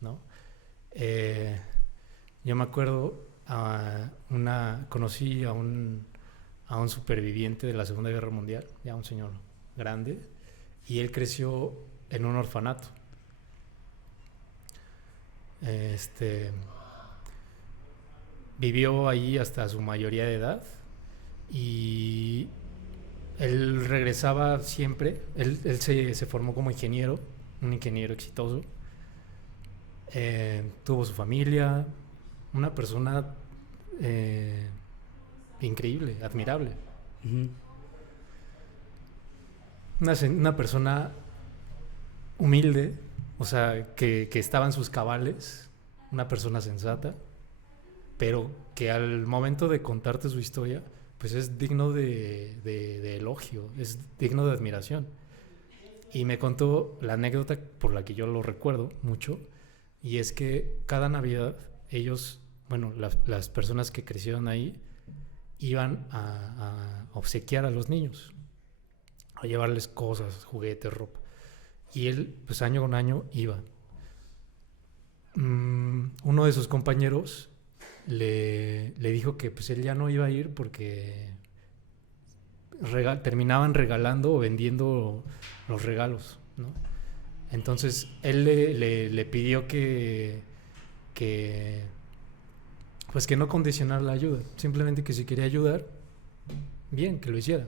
¿no? Yo me acuerdo, conocí a un superviviente de la Segunda Guerra Mundial, ya un señor grande, y él creció en un orfanato. Vivió ahí hasta su mayoría de edad y él regresaba siempre. Él se formó como ingeniero, un ingeniero exitoso. Tuvo su familia, una persona increíble, admirable. Una persona humilde, o sea, que estaba en sus cabales, una persona sensata, pero que al momento de contarte su historia, pues es digno de elogio, es digno de admiración. Y me contó la anécdota por la que yo lo recuerdo mucho, y es que cada Navidad ellos, bueno, las personas que crecieron ahí, iban a obsequiar a los niños, a llevarles cosas, juguetes, ropa. Y él, pues año con año, iba. Uno de sus compañeros le dijo que pues él ya no iba a ir porque terminaban regalando o vendiendo los regalos, ¿no? Entonces él le pidió que pues que no condicionara la ayuda, simplemente que si quería ayudar, bien, que lo hiciera.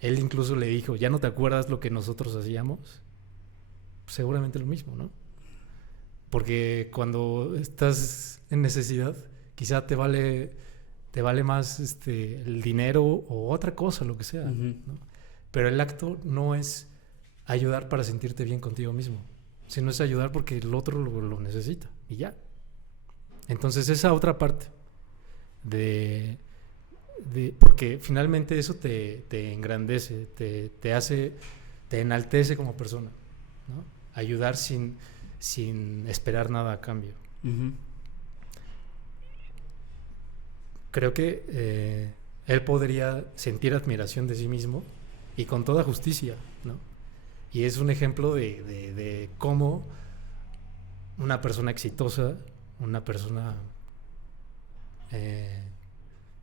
Él incluso le dijo, ¿ya no te acuerdas lo que nosotros hacíamos? Seguramente lo mismo, ¿no? Porque cuando estás en necesidad, quizá te vale más el dinero o otra cosa, lo que sea, ¿no? Pero el acto no es ayudar para sentirte bien contigo mismo, sino es ayudar porque el otro lo necesita y ya. Entonces esa otra parte porque finalmente eso te engrandece, te enaltece como persona, ¿no? Ayudar sin esperar nada a cambio. Creo que él podría sentir admiración de sí mismo y con toda justicia, ¿no? Y es un ejemplo de cómo una persona exitosa, una persona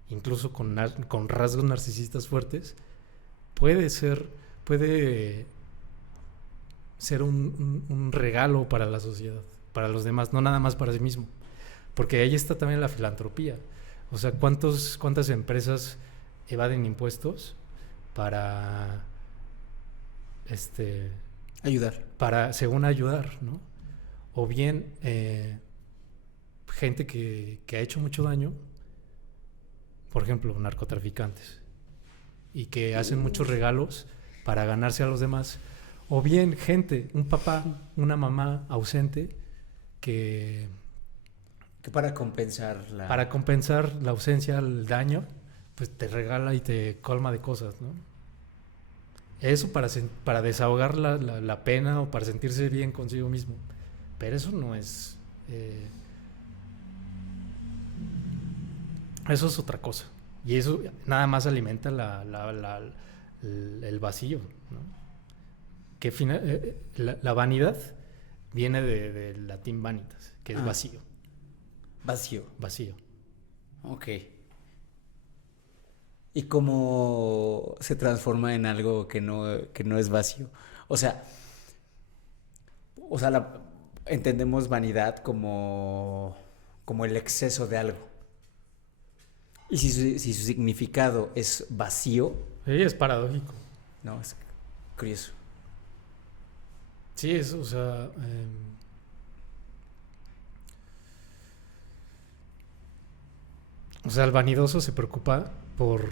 incluso con rasgos narcisistas fuertes, puede ser un regalo para la sociedad, para los demás, no nada más para sí mismo. Porque ahí está también la filantropía. O sea, ¿cuántas empresas evaden impuestos para ayudar? Según ayudar, ¿no? O bien gente que ha hecho mucho daño, por ejemplo, narcotraficantes, y que hacen muchos regalos para ganarse a los demás, o bien gente, un papá, una mamá ausente que para compensar para compensar la ausencia, el daño, pues te regala y te colma de cosas, ¿no? Eso para desahogar la pena o para sentirse bien consigo mismo. Pero eso no es... eso es otra cosa. Y eso nada más alimenta el vacío, ¿no? Que la vanidad viene de latín vanitas, que es vacío. Vacío. Vacío. Ok. ¿Y cómo se transforma en algo que no es vacío? O sea, entendemos vanidad como el exceso de algo. Y si su significado es vacío... Sí, es paradójico. No, es curioso. Sí, es, o sea... o sea, el vanidoso se preocupa por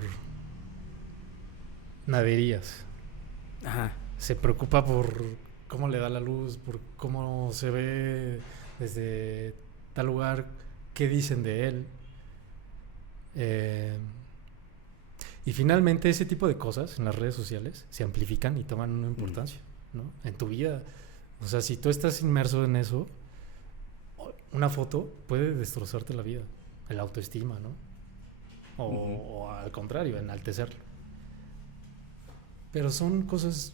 naderías. Ajá. Se preocupa por cómo le da la luz, por cómo se ve desde tal lugar, qué dicen de él. Y finalmente ese tipo de cosas en las redes sociales se amplifican y toman una importancia, ¿no? En tu vida. O sea, si tú estás inmerso en eso, una foto puede destrozarte la vida, el autoestima, ¿no? O al contrario, enaltecerlo. Pero son cosas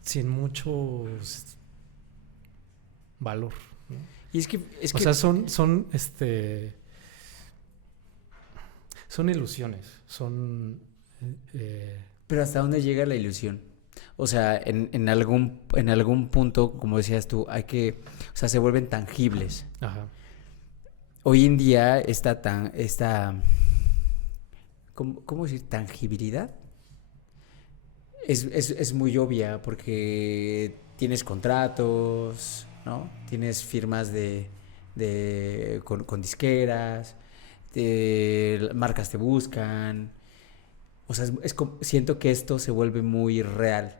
sin mucho valor, ¿no? Y es que o sea, son ilusiones, son... pero ¿hasta dónde llega la ilusión? O sea, en algún punto, como decías tú, o sea, se vuelven tangibles. Ajá. Hoy en día esta ¿cómo decir? Tangibilidad es muy obvia porque tienes contratos, ¿no? Tienes firmas con disqueras, marcas te buscan. O sea, siento que esto se vuelve muy real.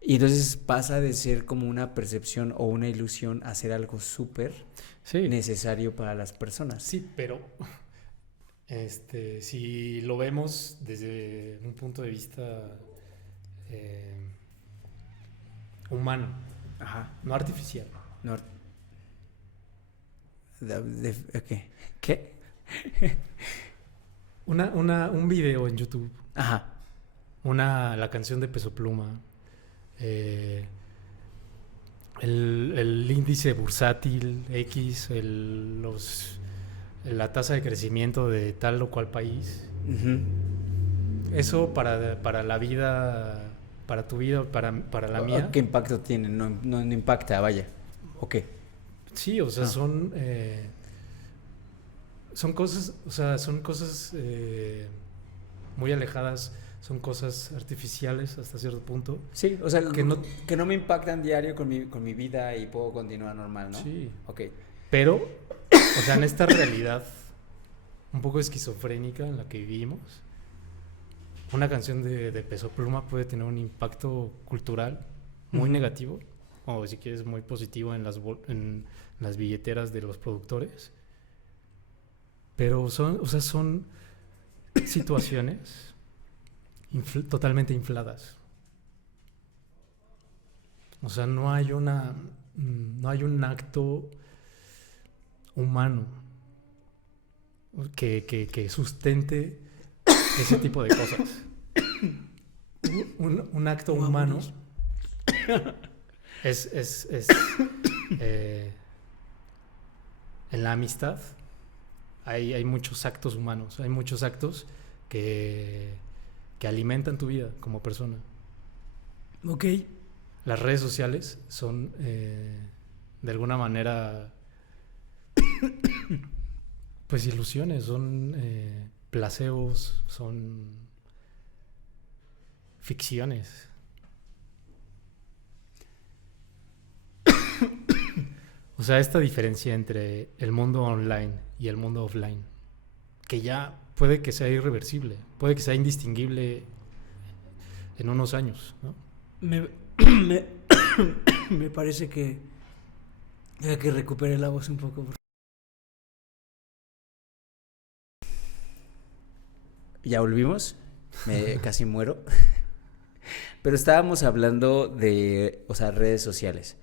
Y entonces pasa de ser como una percepción o una ilusión a ser algo súper necesario para las personas. Sí, pero si lo vemos desde un punto de vista humano, Ajá. no artificial. No. Okay. ¿Qué? Un video en YouTube. Ajá. La canción de Peso Pluma. El índice bursátil X, la tasa de crecimiento de tal o cual país. Uh-huh. Eso para la vida, para tu vida, para la mía. ¿Qué impacto tiene? No impacta, vaya. ¿O qué? Sí, o sea, son cosas, o sea, son cosas muy alejadas, son cosas artificiales hasta cierto punto. Sí, o sea, que no me impactan diario con mi vida y puedo continuar normal, ¿no? Sí. Ok. Pero, o sea, en esta realidad un poco esquizofrénica en la que vivimos, una canción de Peso Pluma puede tener un impacto cultural muy negativo, o si quieres muy positivo en las billeteras de los productores. Pero son situaciones totalmente infladas. O sea, no hay un acto humano que sustente ese tipo de cosas. Un acto humano es en la amistad hay muchos actos humanos, hay muchos actos que alimentan tu vida como persona. Ok. Las redes sociales son de alguna manera pues ilusiones, son placebos, son ficciones. O sea, esta diferencia entre el mundo online y el mundo offline, que ya puede que sea irreversible, puede que sea indistinguible en unos años, ¿no? Me, me, me parece que recupere la voz un poco. Ya volvimos, me casi muero. Pero estábamos hablando de, o sea, redes sociales,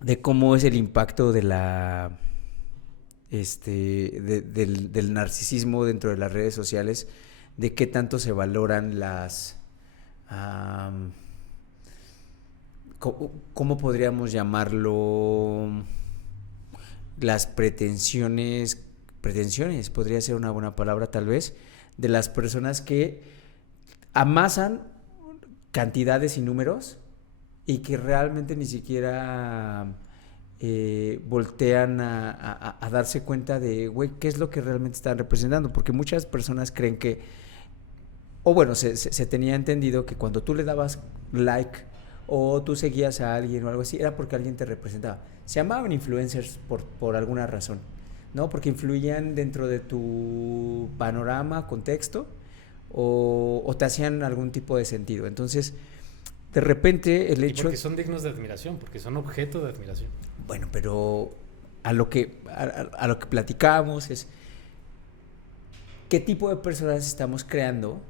de cómo es el impacto de la, del narcisismo dentro de las redes sociales, de qué tanto se valoran las, ¿cómo podríamos llamarlo? Las pretensiones podría ser una buena palabra tal vez, de las personas que amasan cantidades y números y que realmente ni siquiera voltean a darse cuenta de, güey, qué es lo que realmente están representando, porque muchas personas creen que, o bueno, se tenía entendido que cuando tú le dabas like o tú seguías a alguien o algo así, era porque alguien te representaba. Se llamaban influencers por alguna razón, ¿no? Porque influían dentro de tu panorama, contexto, o te hacían algún tipo de sentido. Entonces, de repente el hecho... Porque son dignos de admiración, porque son objeto de admiración. Bueno, pero a lo que platicábamos es qué tipo de personas estamos creando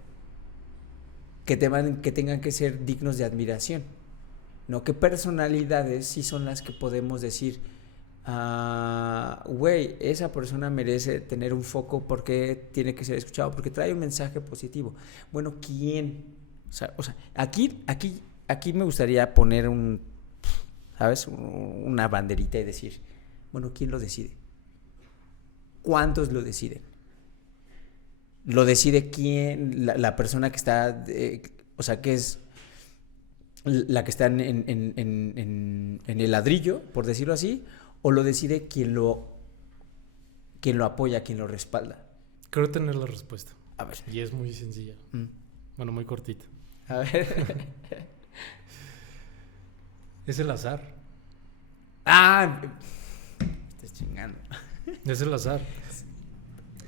que tengan que ser dignos de admiración, ¿no? ¿Qué personalidades sí son las que podemos decir, güey, esa persona merece tener un foco porque tiene que ser escuchado, porque trae un mensaje positivo? Bueno, ¿quién? O sea, aquí me gustaría poner ¿sabes? Una banderita y decir, bueno, ¿quién lo decide? ¿Cuántos lo deciden? ¿Lo decide quién? La persona que está, o sea, que es la que está en el ladrillo, por decirlo así, o lo decide quien lo apoya, quien lo respalda. Creo tener la respuesta. A ver. Y es muy sencilla. Bueno, muy cortita. A ver. Es el azar. Estás chingando. Es el azar.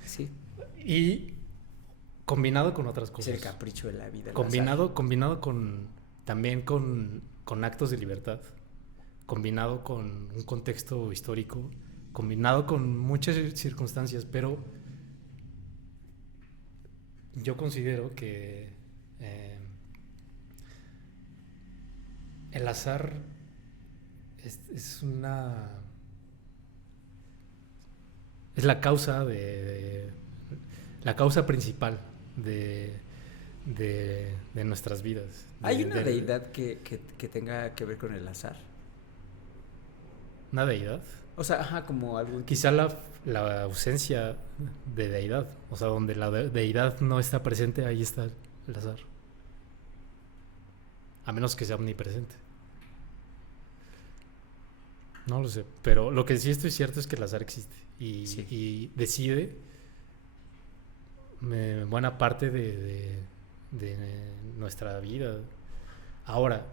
Sí. Y combinado con otras cosas. Es el capricho de la vida. Combinado también con actos de libertad. Combinado con un contexto histórico. Combinado con muchas circunstancias. Pero yo considero que el azar es la causa la causa principal de nuestras vidas. ¿Hay una deidad que tenga que ver con el azar? ¿Una deidad? O sea, ajá, como algún... Quizá la ausencia de deidad. O sea, donde la deidad no está presente, ahí está el azar. A menos que sea omnipresente. No lo sé. Pero lo que sí estoy cierto es que el azar existe. Y decide buena parte de nuestra vida. Ahora,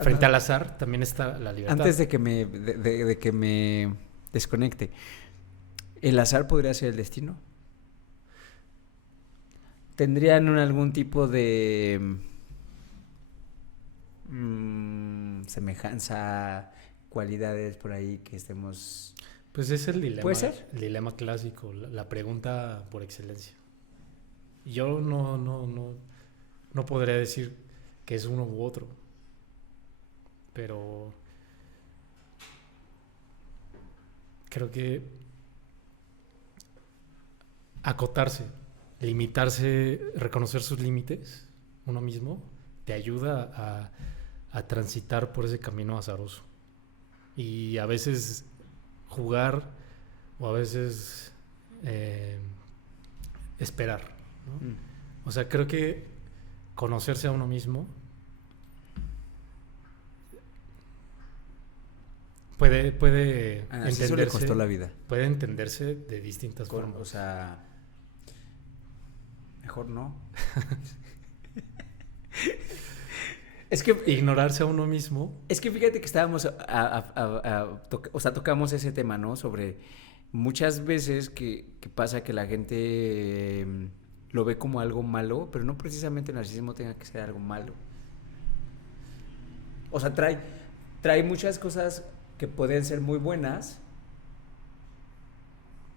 frente al azar también está la libertad. Antes de que me desconecte, ¿el azar podría ser el destino? ¿Tendrían algún tipo de semejanza, cualidades por ahí que estemos... Pues es el dilema. ¿Puede ser? El dilema clásico, la pregunta por excelencia. Yo no podría decir que es uno u otro, pero creo que acotarse, limitarse, reconocer sus límites uno mismo, te ayuda a transitar por ese camino azaroso. Y a veces jugar o a veces esperar, ¿no? O sea, creo que conocerse a uno mismo puede entenderse. Eso le costó la vida. Puede entenderse de distintas formas. O sea, mejor no. Es que, ignorarse a uno mismo. es que fíjate que estábamos, o sea, tocamos ese tema, ¿no? Sobre muchas veces que pasa que la gente lo ve como algo malo, pero no precisamente el narcisismo tenga que ser algo malo. O sea, trae muchas cosas que pueden ser muy buenas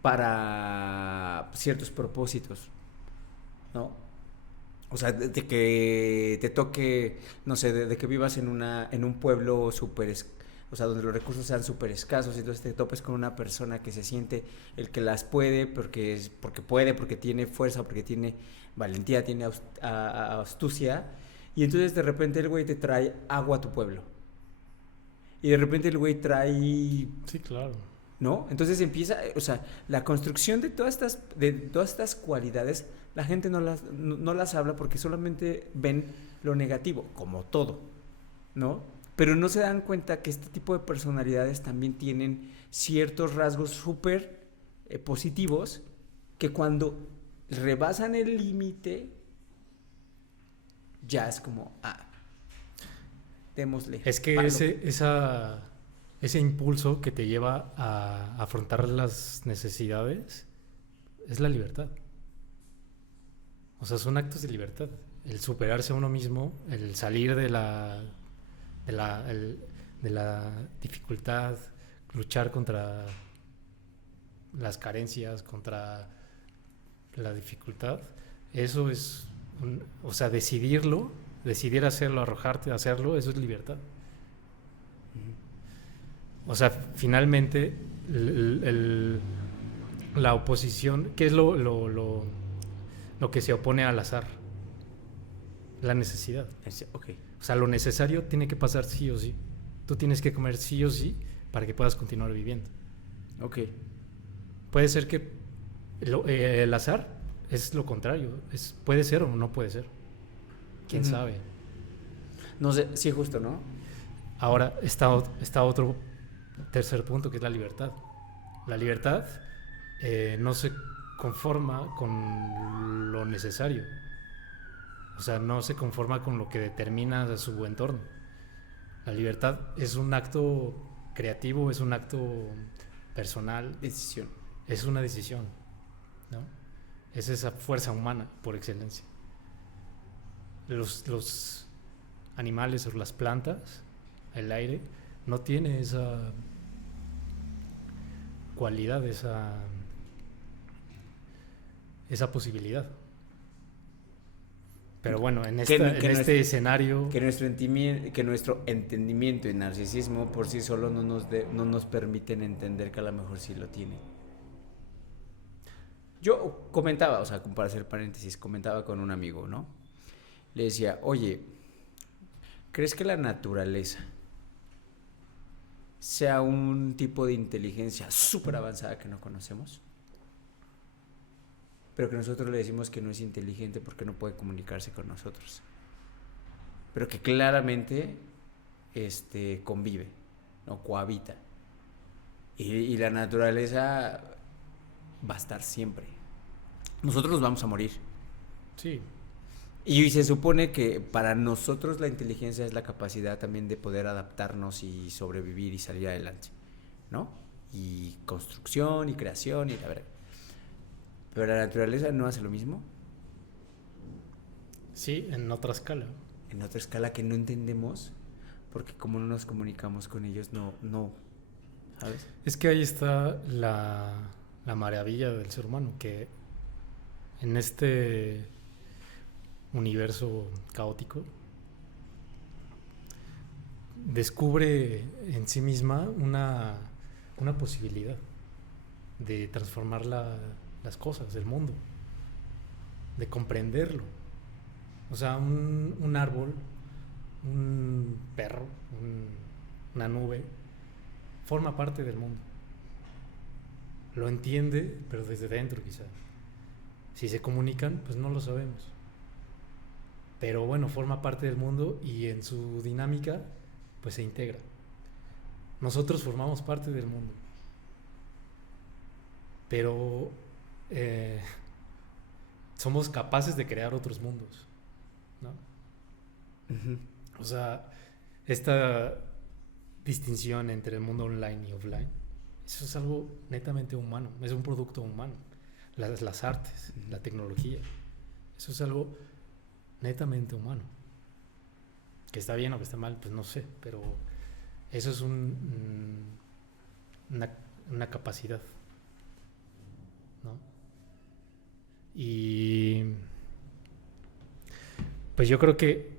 para ciertos propósitos, ¿no? O sea, de que te toque, no sé, de que vivas en un pueblo súper, o sea, donde los recursos sean súper escasos, y entonces te topes con una persona que se siente el que las puede, porque puede, porque tiene fuerza, porque tiene valentía, tiene astucia, y entonces de repente el güey te trae agua a tu pueblo. Y de repente el güey trae, Sí, claro. ¿no? Entonces empieza, o sea, la construcción de todas estas cualidades, la gente no las habla porque solamente ven lo negativo, como todo, ¿no? Pero no se dan cuenta que este tipo de personalidades también tienen ciertos rasgos súper positivos que cuando rebasan el límite, ya es como, démosle. Es que palo. ese impulso que te lleva a afrontar las necesidades es la libertad. O sea, son actos de libertad. El superarse a uno mismo, el salir de la dificultad, luchar contra las carencias, contra la dificultad, eso es, o sea, decidir hacerlo, arrojarte a hacerlo, eso es libertad. O sea, finalmente, la oposición, ¿qué es lo que se opone al azar? La necesidad. Ok. O sea, lo necesario tiene que pasar sí o sí. Tú tienes que comer sí o sí para que puedas continuar viviendo. Ok. Puede ser que el azar es lo contrario. Puede ser o no puede ser. ¿Quién sabe? No sé, sí, justo, ¿no? Ahora está otro tercer punto, que es la libertad. La libertad no se conforma con lo necesario. O sea, no se conforma con lo que determina su entorno. La libertad es un acto creativo, es un acto personal. Decisión. Es una decisión, ¿no? Es esa fuerza humana por excelencia. Los animales o las plantas, el aire, no tiene esa cualidad, esa posibilidad. Pero bueno, en este escenario... Que nuestro entendimiento y narcisismo por sí solo no nos permiten entender que a lo mejor sí lo tiene. Yo comentaba, o sea, para hacer paréntesis, comentaba con un amigo, ¿no? Le decía, oye, ¿crees que la naturaleza sea un tipo de inteligencia súper avanzada que no conocemos? Pero que nosotros le decimos que no es inteligente porque no puede comunicarse con nosotros. Pero que claramente convive, ¿no? Cohabita. Y la naturaleza va a estar siempre. Nosotros nos vamos a morir. Sí. Y se supone que para nosotros la inteligencia es la capacidad también de poder adaptarnos y sobrevivir y salir adelante, ¿no? Y construcción y creación y la verdad. Pero la naturaleza no hace lo mismo. Sí, en otra escala. En otra escala que no entendemos, porque como no nos comunicamos con ellos, no, ¿sabes? Es que ahí está la maravilla del ser humano, que en este universo caótico descubre en sí misma una posibilidad de transformar las cosas, el mundo, de comprenderlo. O sea, un árbol, un perro, una nube, forma parte del mundo. Lo entiende, pero desde dentro quizás. Si se comunican, pues no lo sabemos. Pero bueno, forma parte del mundo y en su dinámica, pues se integra. Nosotros formamos parte del mundo. Pero somos capaces de crear otros mundos, ¿no? Uh-huh. O sea, esta distinción entre el mundo online y offline, eso es algo netamente humano, es un producto humano. Las artes, la tecnología, eso es algo netamente humano. Que está bien o que está mal, pues no sé, pero eso es una capacidad, ¿no? Y pues yo creo que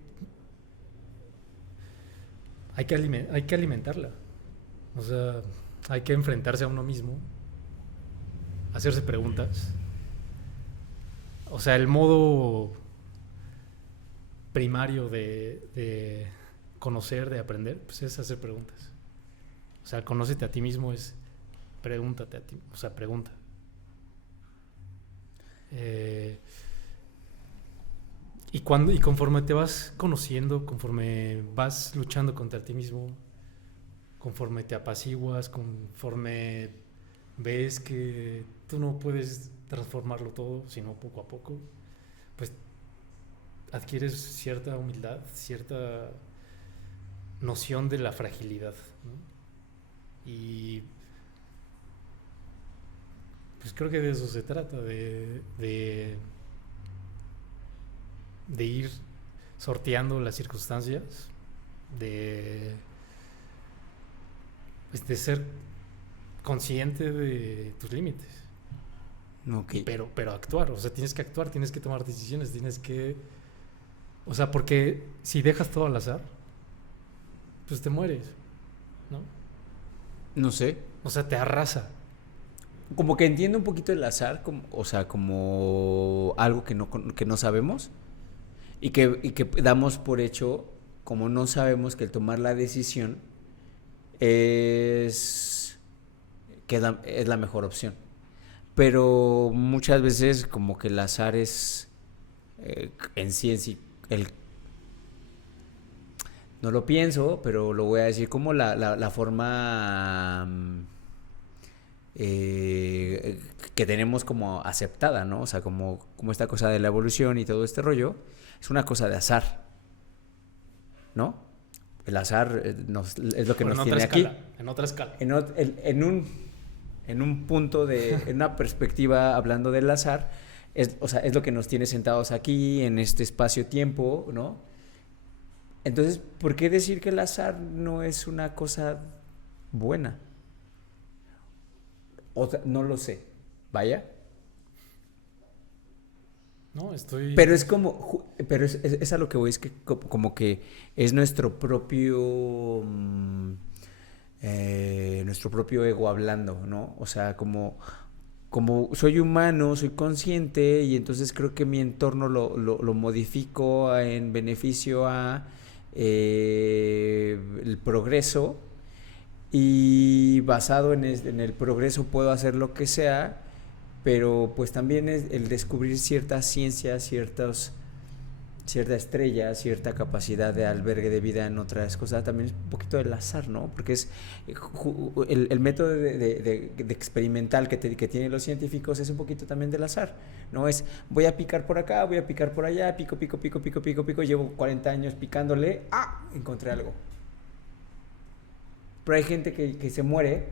hay que alimentarla. O sea, hay que enfrentarse a uno mismo, hacerse preguntas. O sea, el modo primario de conocer, de aprender, pues es hacer preguntas. O sea, conócete a ti mismo es pregúntate a ti, o sea, pregunta. Y conforme te vas conociendo, conforme vas luchando contra ti mismo, conforme te apaciguas, conforme ves que tú no puedes transformarlo todo, sino poco a poco, pues adquieres cierta humildad, cierta noción de la fragilidad, ¿no? Y pues creo que de eso se trata, de ir sorteando las circunstancias, pues de ser consciente de tus límites. Okay. Pero actuar, o sea, tienes que actuar, tienes que tomar decisiones, o sea, porque si dejas todo al azar, pues te mueres, ¿no? No sé. O sea, te arrasa. Como que entiendo un poquito el azar, o sea, como algo que no sabemos y que damos por hecho, como no sabemos que el tomar la decisión es la mejor opción. Pero muchas veces como que el azar es en sí, no lo pienso, pero lo voy a decir como la forma que tenemos como aceptada, ¿no? O sea, como esta cosa de la evolución y todo este rollo, es una cosa de azar, ¿no? El azar es lo que nos tiene aquí. En otra escala. En un punto en una perspectiva hablando del azar, o sea, es lo que nos tiene sentados aquí, en este espacio-tiempo, ¿no? Entonces, ¿por qué decir que el azar no es una cosa buena? O sea, no lo sé. Vaya. No, estoy... Pero es a lo que voy, es que como que es nuestro propio ego hablando, ¿no? O sea, como soy humano, soy consciente y entonces creo que mi entorno lo modifico en beneficio a el progreso, y basado en el progreso puedo hacer lo que sea, pero pues también es el descubrir ciertas ciencias, cierta estrella, cierta capacidad de albergue de vida en otras cosas, también es un poquito del azar, ¿no? Porque es el método de experimental que tienen los científicos es un poquito también del azar, ¿no? Es voy a picar por acá, voy a picar por allá, pico, llevo 40 años picándole, encontré algo. Pero hay gente que se muere,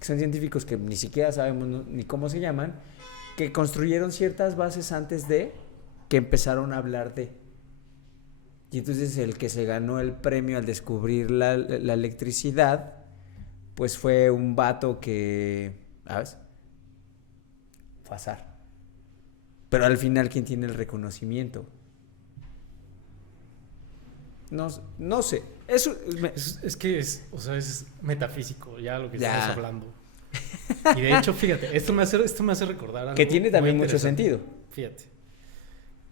que son científicos que ni siquiera sabemos ni cómo se llaman, que construyeron ciertas bases antes de que empezaron a hablar de. Y entonces el que se ganó el premio al descubrir la electricidad, pues fue un vato que, ¿sabes? Fue azar. Pero al final, ¿quién tiene el reconocimiento? No sé. Eso es que es metafísico ya lo que estamos hablando. Y de hecho, fíjate, esto me hace recordar algo que tiene también mucho sentido. Fíjate.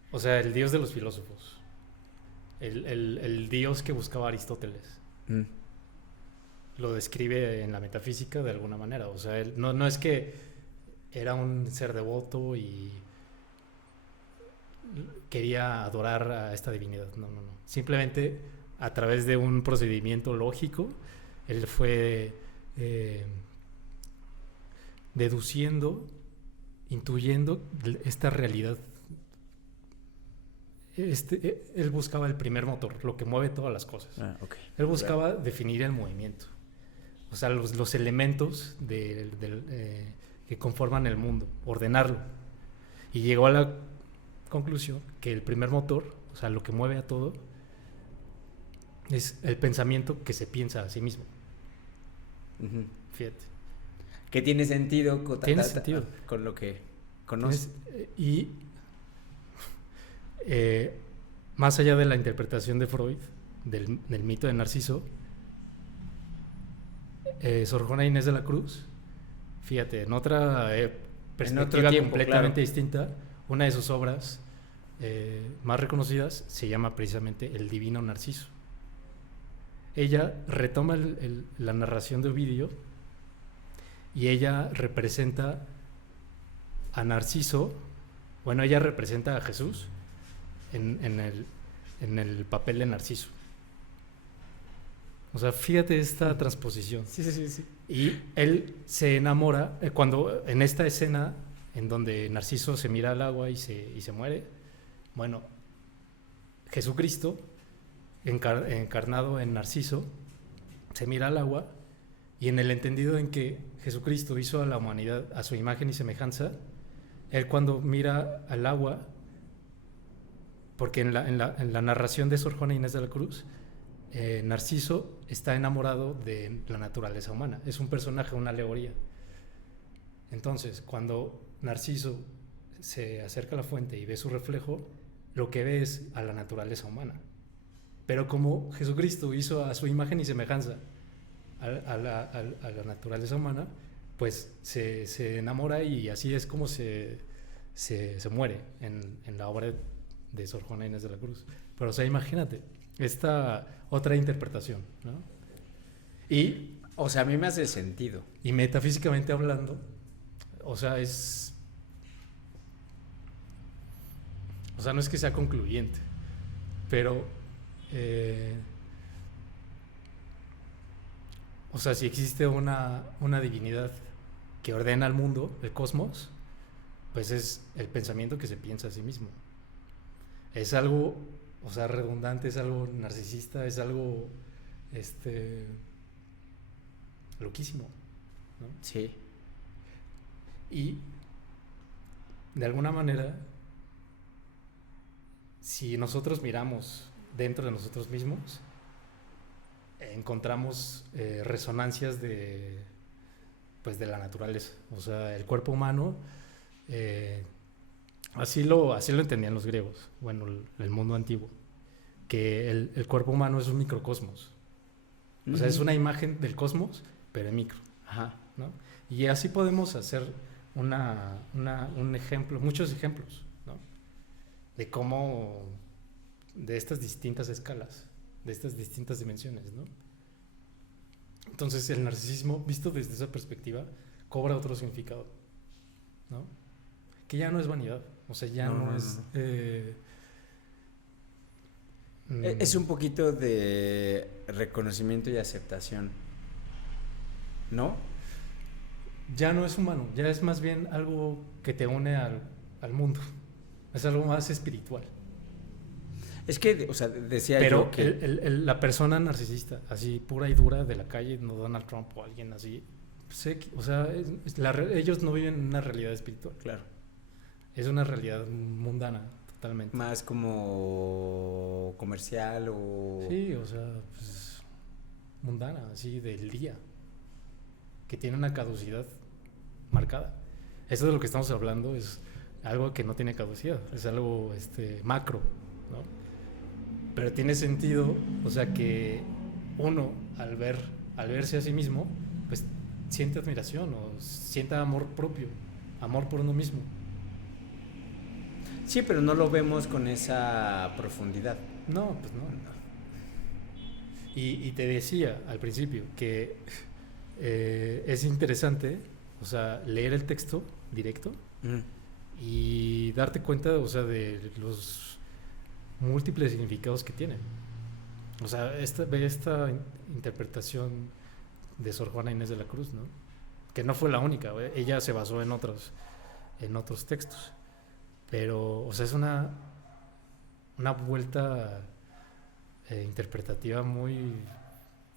O sea, el dios de los filósofos. El dios que buscaba Aristóteles. Lo describe en la metafísica de alguna manera. O sea, él, no es que era un ser devoto y quería adorar a esta divinidad. No. Simplemente a través de un procedimiento lógico, él fue deduciendo, intuyendo esta realidad él buscaba el primer motor, lo que mueve todas las cosas. Ok. Él buscaba definir el movimiento, o sea, los elementos que conforman el mundo, ordenarlo. Y llegó a la conclusión que el primer motor, o sea, lo que mueve a todo, es el pensamiento que se piensa a sí mismo. Ujú. Fíjate. Que tiene sentido Tiene sentido. con lo que conoces. Y más allá de la interpretación de Freud, del mito de Narciso, Sor Juana Inés de la Cruz, fíjate, en otra perspectiva tiempo, completamente claro. distinta, una de sus obras más reconocidas se llama precisamente El Divino Narciso. Ella retoma la narración de Ovidio y ella representa a Narciso, bueno, ella representa a Jesús en el papel de Narciso. O sea, fíjate esta transposición. Sí. Y él se enamora, cuando en esta escena en donde Narciso se mira al agua y se muere, bueno, Jesucristo, encarnado en Narciso, se mira al agua y en el entendido en que Jesucristo hizo a la humanidad a su imagen y semejanza, él cuando mira al agua, porque en la narración de Sor Juana Inés de la Cruz, Narciso está enamorado de la naturaleza humana, es un personaje, una alegoría. Entonces, cuando Narciso se acerca a la fuente y ve su reflejo, lo que ve es a la naturaleza humana. Pero como Jesucristo hizo a su imagen y semejanza a la naturaleza humana, pues se enamora y así es como se muere en la obra de Sor Juana Inés de la Cruz. Pero o sea, imagínate, esta otra interpretación, ¿no? Y, O sea, a mí me hace sentido. y metafísicamente hablando, o sea, no es que sea concluyente, pero o sea, si existe una divinidad que ordena el mundo, el cosmos, pues es el pensamiento que se piensa a sí mismo. Es algo, o sea, redundante, es algo narcisista, es algo loquísimo, ¿no? Sí. Y de alguna manera, si nosotros miramos dentro de nosotros mismos, encontramos resonancias de la naturaleza. O sea, el cuerpo humano, así lo entendían los griegos, bueno, el mundo antiguo, que el cuerpo humano es un microcosmos. O sea, es una imagen del cosmos, pero en micro. Ajá. ¿No? Y así podemos hacer un ejemplo, muchos ejemplos, ¿no? De cómo, de estas distintas escalas, de estas distintas dimensiones, ¿no? Entonces el narcisismo, visto desde esa perspectiva, cobra otro significado, ¿no? Que ya no es vanidad, o sea, ya no es... Es un poquito de reconocimiento y aceptación, ¿no? Ya no es humano, ya es más bien algo que te une al mundo, es algo más espiritual. Es que, o sea, decía Pero yo que... la persona narcisista, así pura y dura de la calle, no Donald Trump o alguien así, o sea, ellos no viven en una realidad espiritual. Claro. Es una realidad mundana, totalmente. Más como comercial o... Sí, o sea, pues, mundana, así del día, que tiene una caducidad marcada. Eso de lo que estamos hablando es algo que no tiene caducidad, es algo macro, ¿no? Pero tiene sentido, o sea, que uno al verse a sí mismo, pues siente admiración o siente amor propio, amor por uno mismo. Sí, pero no lo vemos con esa profundidad. No, pues no. Y te decía al principio que es interesante, o sea, leer el texto directo y darte cuenta, o sea, de los múltiples significados que tienen. O sea, esta interpretación de Sor Juana Inés de la Cruz, ¿no? Que no fue la única, ella se basó en otros textos. Pero, o sea, es una una vuelta interpretativa muy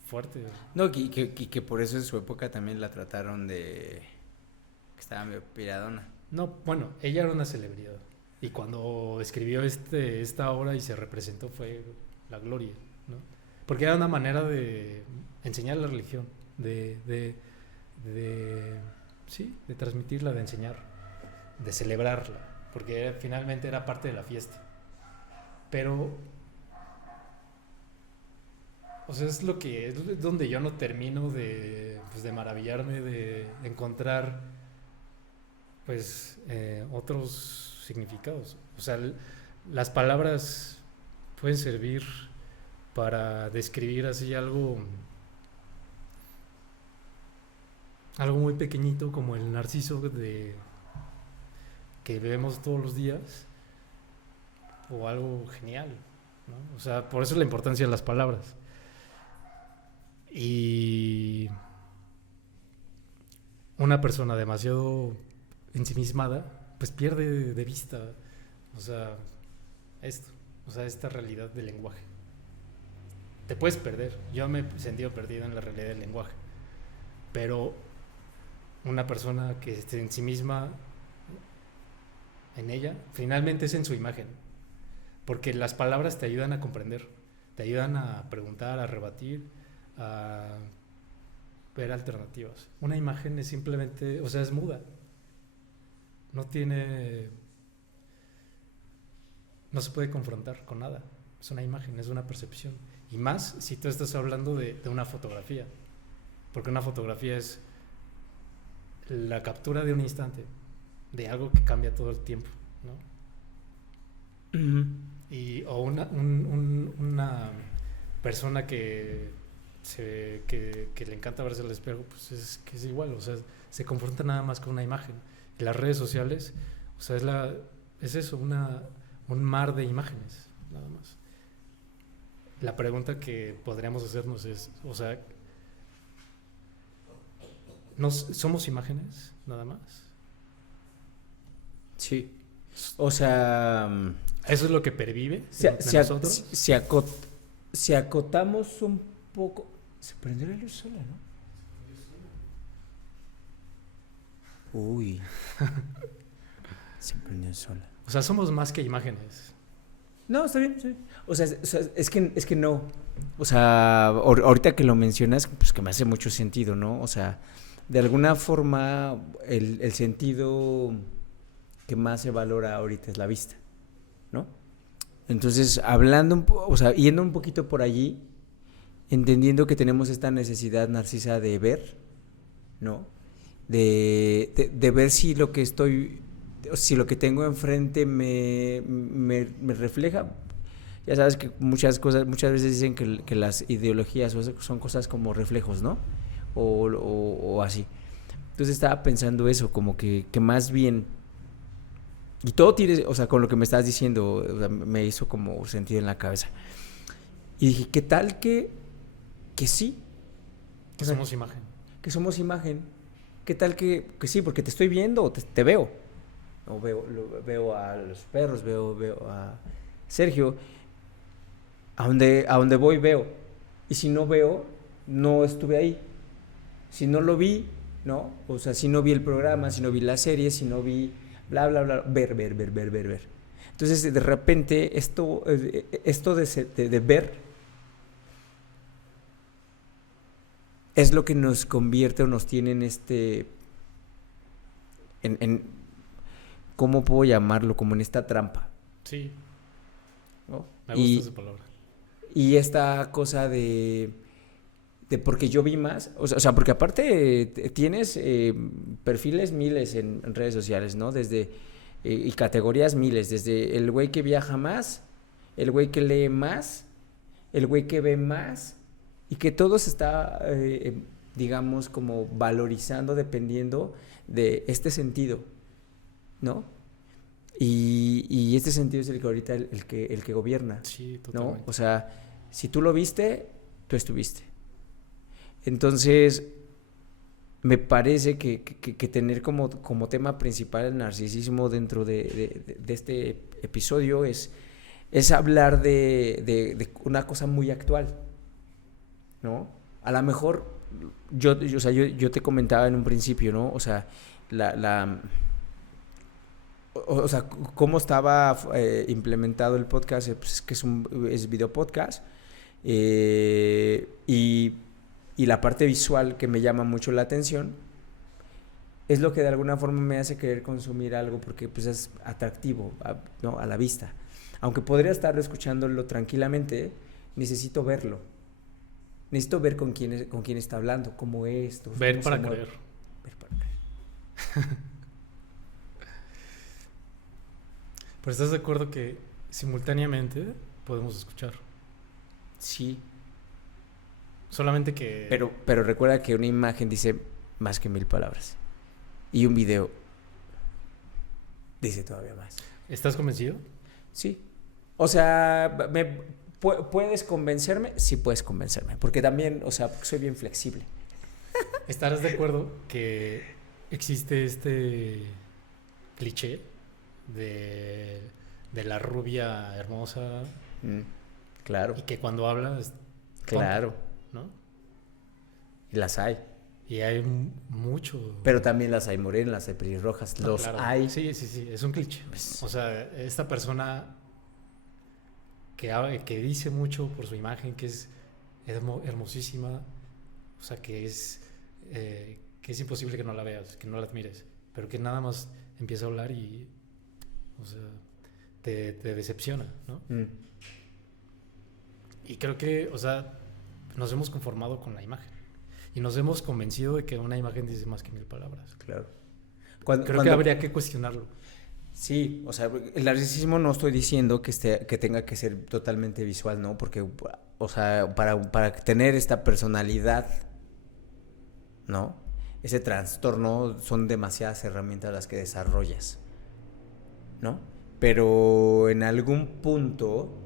fuerte. No, que por eso en su época también la trataron de... que estaba medio piradona. No, bueno, ella era una celebridad. Y cuando escribió esta obra y se representó fue la gloria, ¿no? Porque era una manera de enseñar la religión, sí, de transmitirla, de enseñar, de celebrarla, porque finalmente era parte de la fiesta. Pero, o sea, es donde yo no termino de maravillarme, de encontrar, pues, otros significados. O sea, las palabras pueden servir para describir así algo muy pequeñito como el narciso que vemos todos los días, o algo genial, ¿no? O sea, por eso la importancia de las palabras. Y una persona demasiado ensimismada pues pierde de vista, o sea, esta realidad del lenguaje. Te puedes perder. Yo me he sentido perdido en la realidad del lenguaje, pero una persona que esté en sí misma, en ella, finalmente es en su imagen, porque las palabras te ayudan a comprender, te ayudan a preguntar, a rebatir, a ver alternativas. Una imagen es simplemente, o sea, es muda. No se puede confrontar con nada. Es una imagen, es una percepción. Y más si tú estás hablando de una fotografía. Porque una fotografía es la captura de un instante, de algo que cambia todo el tiempo, ¿no? O una persona que le encanta verse al espejo, pues es igual, o sea, se confronta nada más con una imagen. Y las redes sociales, o sea, es eso, un mar de imágenes, nada más. La pregunta que podríamos hacernos es, o sea, ¿somos imágenes, nada más? Sí. O sea... ¿Eso es lo que pervive de nosotros? Si acotamos un poco... Se prendió la luz sola, ¿no? Uy. Se prendió sola. O sea, somos más que imágenes. No, está bien, sí. O sea, es que no. O sea, ahorita que lo mencionas, pues que me hace mucho sentido, ¿no? O sea, de alguna forma el sentido que más se valora ahorita es la vista, ¿no? Entonces, o sea, yendo un poquito por allí, entendiendo que tenemos esta necesidad narcisa de ver, ¿no? De ver si lo que tengo enfrente me refleja. Ya sabes que muchas veces dicen que las ideologías son cosas como reflejos, ¿no? O así. Entonces estaba pensando eso, como que más bien, y todo tiene, o sea, con lo que me estás diciendo, o sea, me hizo como sentido en la cabeza. Y dije, ¿qué tal que sí? Que somos imagen. Que somos imagen. ¿Qué tal que sí? Porque te estoy viendo o te veo. O veo a los perros, veo a Sergio. A donde voy veo. Y si no veo, no estuve ahí. Si no lo vi, ¿no? O sea, si no vi el programa, si no vi la serie, si no vi bla, bla, bla. Ver. Entonces, de repente, esto de ver es lo que nos convierte o nos tiene en ¿cómo puedo llamarlo? Como en esta trampa. Sí. ¿No? Me gusta esa palabra. Y esta cosa de porque yo vi más, o sea, porque aparte tienes perfiles miles en redes sociales, ¿no? Desde y categorías miles, desde el güey que viaja más, el güey que lee más, el güey que ve más, y que todo se está, digamos, como valorizando dependiendo de este sentido, ¿no? Y este sentido es el que ahorita el que gobierna. Sí, totalmente. ¿No? O sea, si tú lo viste, tú estuviste. Entonces, me parece que tener como tema principal el narcisismo dentro de este episodio es es hablar de una cosa muy actual, ¿no? A lo mejor, o sea, yo te comentaba en un principio, ¿no? O sea, o sea, cómo estaba implementado el podcast, pues es que es video podcast, y la parte visual que me llama mucho la atención es lo que de alguna forma me hace querer consumir algo porque pues es atractivo, ¿no? A la vista. Aunque podría estar escuchándolo tranquilamente, necesito verlo. Necesito ver con quién está hablando, cómo es. Ver para creer. Ver para creer. Pero ¿estás de acuerdo que simultáneamente podemos escuchar? Sí. Solamente que... Pero recuerda que una imagen dice más que 1000 palabras. Y un video dice todavía más. ¿Estás convencido? Sí. O sea, ¿puedes convencerme? Sí puedes convencerme. Porque también, o sea, soy bien flexible. ¿Estarás de acuerdo que existe este cliché de la rubia hermosa? Claro. Y que cuando habla es tonta, claro. ¿no? Y las hay. Y hay mucho. Pero también las hay morenas, las hay pelirrojas. No, los claro. hay. Sí, es un cliché. O sea, esta persona que dice mucho por su imagen, que es hermosísima, o sea, que es imposible que no la veas, que no la admires, pero que nada más empieza a hablar y, o sea, te decepciona, ¿no? Y creo que, o sea, nos hemos conformado con la imagen y nos hemos convencido de que una imagen dice más que 1000 palabras. Claro. Creo que habría que cuestionarlo. Sí, o sea, el narcisismo no estoy diciendo que tenga que ser totalmente visual, ¿no? Porque, o sea, para tener esta personalidad, ¿no? Ese trastorno son demasiadas herramientas las que desarrollas, ¿no? Pero en algún punto,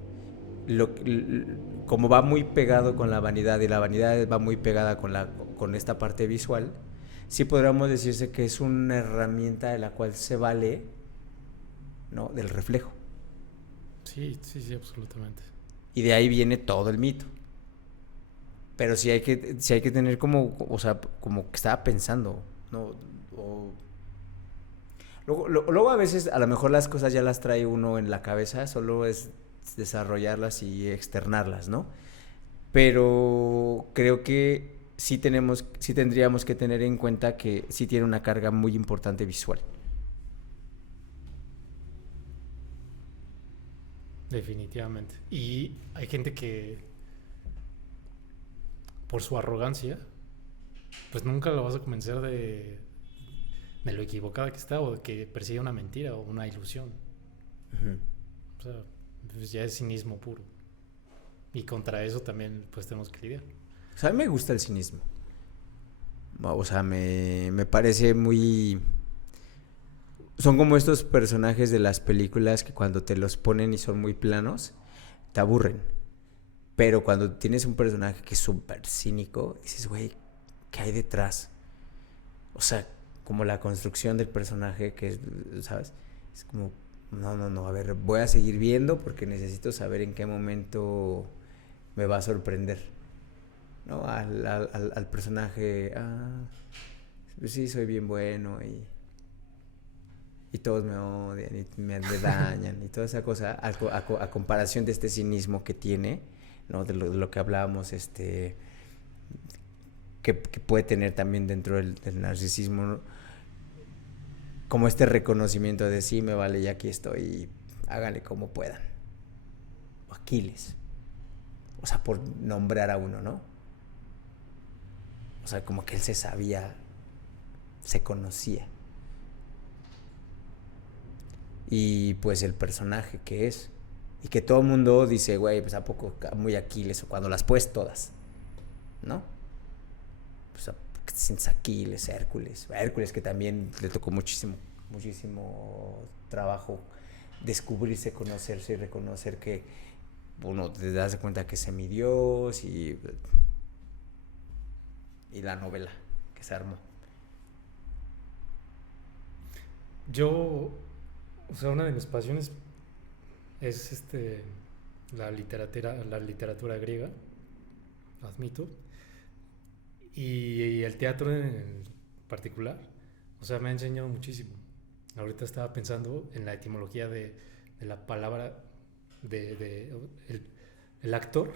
como va muy pegado con la vanidad y la vanidad va muy pegada con esta parte visual, sí podríamos decirse que es una herramienta de la cual se vale, ¿no? Del reflejo. Sí, absolutamente. Y de ahí viene todo el mito. Pero sí hay que tener como, o sea, como que estaba pensando, ¿no? Luego a veces a lo mejor las cosas ya las trae uno en la cabeza, solo es desarrollarlas y externarlas, ¿no? Pero creo que sí tendríamos que tener en cuenta que sí tiene una carga muy importante visual. Definitivamente. Y hay gente que, por su arrogancia, pues nunca lo vas a convencer de lo equivocada que está o de que persigue una mentira o una ilusión. Uh-huh. O sea, pues ya es cinismo puro. Y contra eso también pues tenemos que lidiar. O sea, a mí me gusta el cinismo. O sea, me parece muy... Son como estos personajes de las películas que cuando te los ponen y son muy planos, te aburren. Pero cuando tienes un personaje que es súper cínico, dices, güey, ¿qué hay detrás? O sea, como la construcción del personaje que, ¿sabes? Es como, no, a ver, voy a seguir viendo porque necesito saber en qué momento me va a sorprender, ¿no? Al personaje, pues sí, soy bien bueno y todos me odian y me dañan y toda esa cosa a comparación de este cinismo que tiene, ¿no? De lo que hablábamos, que puede tener también dentro del narcisismo, ¿no? Como este reconocimiento de sí, me vale, ya aquí estoy, háganle como puedan. Aquiles. O sea, por nombrar a uno, ¿no? O sea, como que él se sabía, se conocía. Y pues el personaje que es. Y que todo el mundo dice, güey, pues a poco muy Aquiles, o cuando las puedes todas, ¿no? Pues sin Aquiles, Hércules que también le tocó muchísimo trabajo descubrirse, conocerse y reconocer que uno te das cuenta que es semidios y la novela que se armó. Yo, o sea, una de mis pasiones es la literatura griega, admito, y el teatro en particular, o sea, me ha enseñado muchísimo. Ahorita estaba pensando en la etimología de la palabra el actor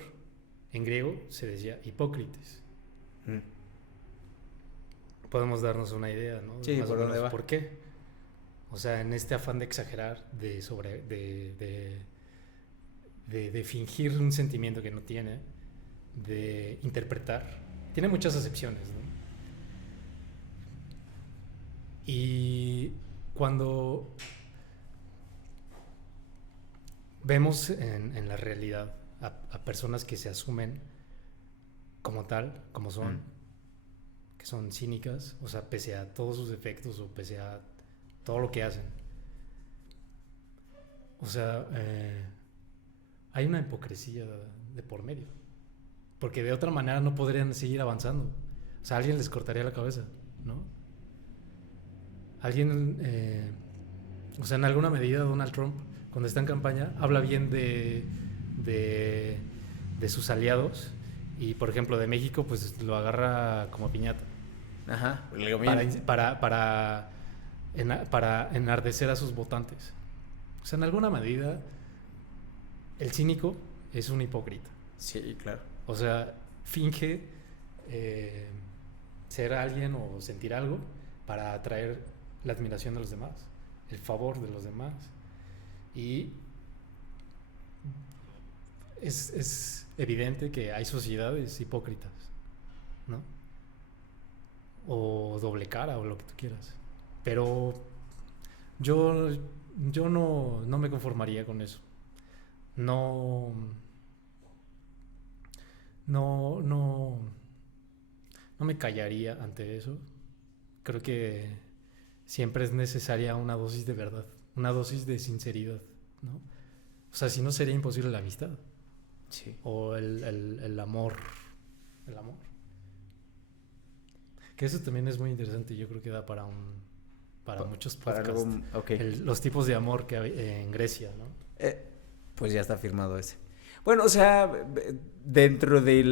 en griego se decía Hipócrates. Podemos darnos una idea, ¿no? Sí, más ¿por o dónde menos va? por qué. O sea, en este afán de exagerar, de fingir un sentimiento que no tiene, de interpretar, tiene muchas acepciones, ¿no? Y cuando vemos en la realidad a personas que se asumen como tal, como son, que son cínicas, o sea, pese a todos sus defectos o pese a todo lo que hacen, o sea, hay una hipocresía de por medio, porque de otra manera no podrían seguir avanzando. O sea, alguien les cortaría la cabeza, ¿no? Alguien, o sea, en alguna medida Donald Trump, cuando está en campaña, habla bien de sus aliados y, por ejemplo, de México, pues lo agarra como piñata. Ajá. Para enardecer a sus votantes. O sea, en alguna medida, el cínico es un hipócrita. Sí, claro. O sea, finge ser alguien o sentir algo para atraer la admiración de los demás, el favor de los demás. Y es evidente que hay sociedades hipócritas, ¿no? O doble cara o lo que tú quieras. Pero yo no me conformaría con eso. No me callaría ante eso. Creo que siempre es necesaria una dosis de verdad, una dosis de sinceridad, ¿no? O sea, si no sería imposible la amistad. Sí. O el amor. El amor. Que eso también es muy interesante. Yo creo que da para muchos podcasts. Okay. Los tipos de amor que hay en Grecia, ¿no? Pues ya está firmado ese. Bueno, o sea, dentro de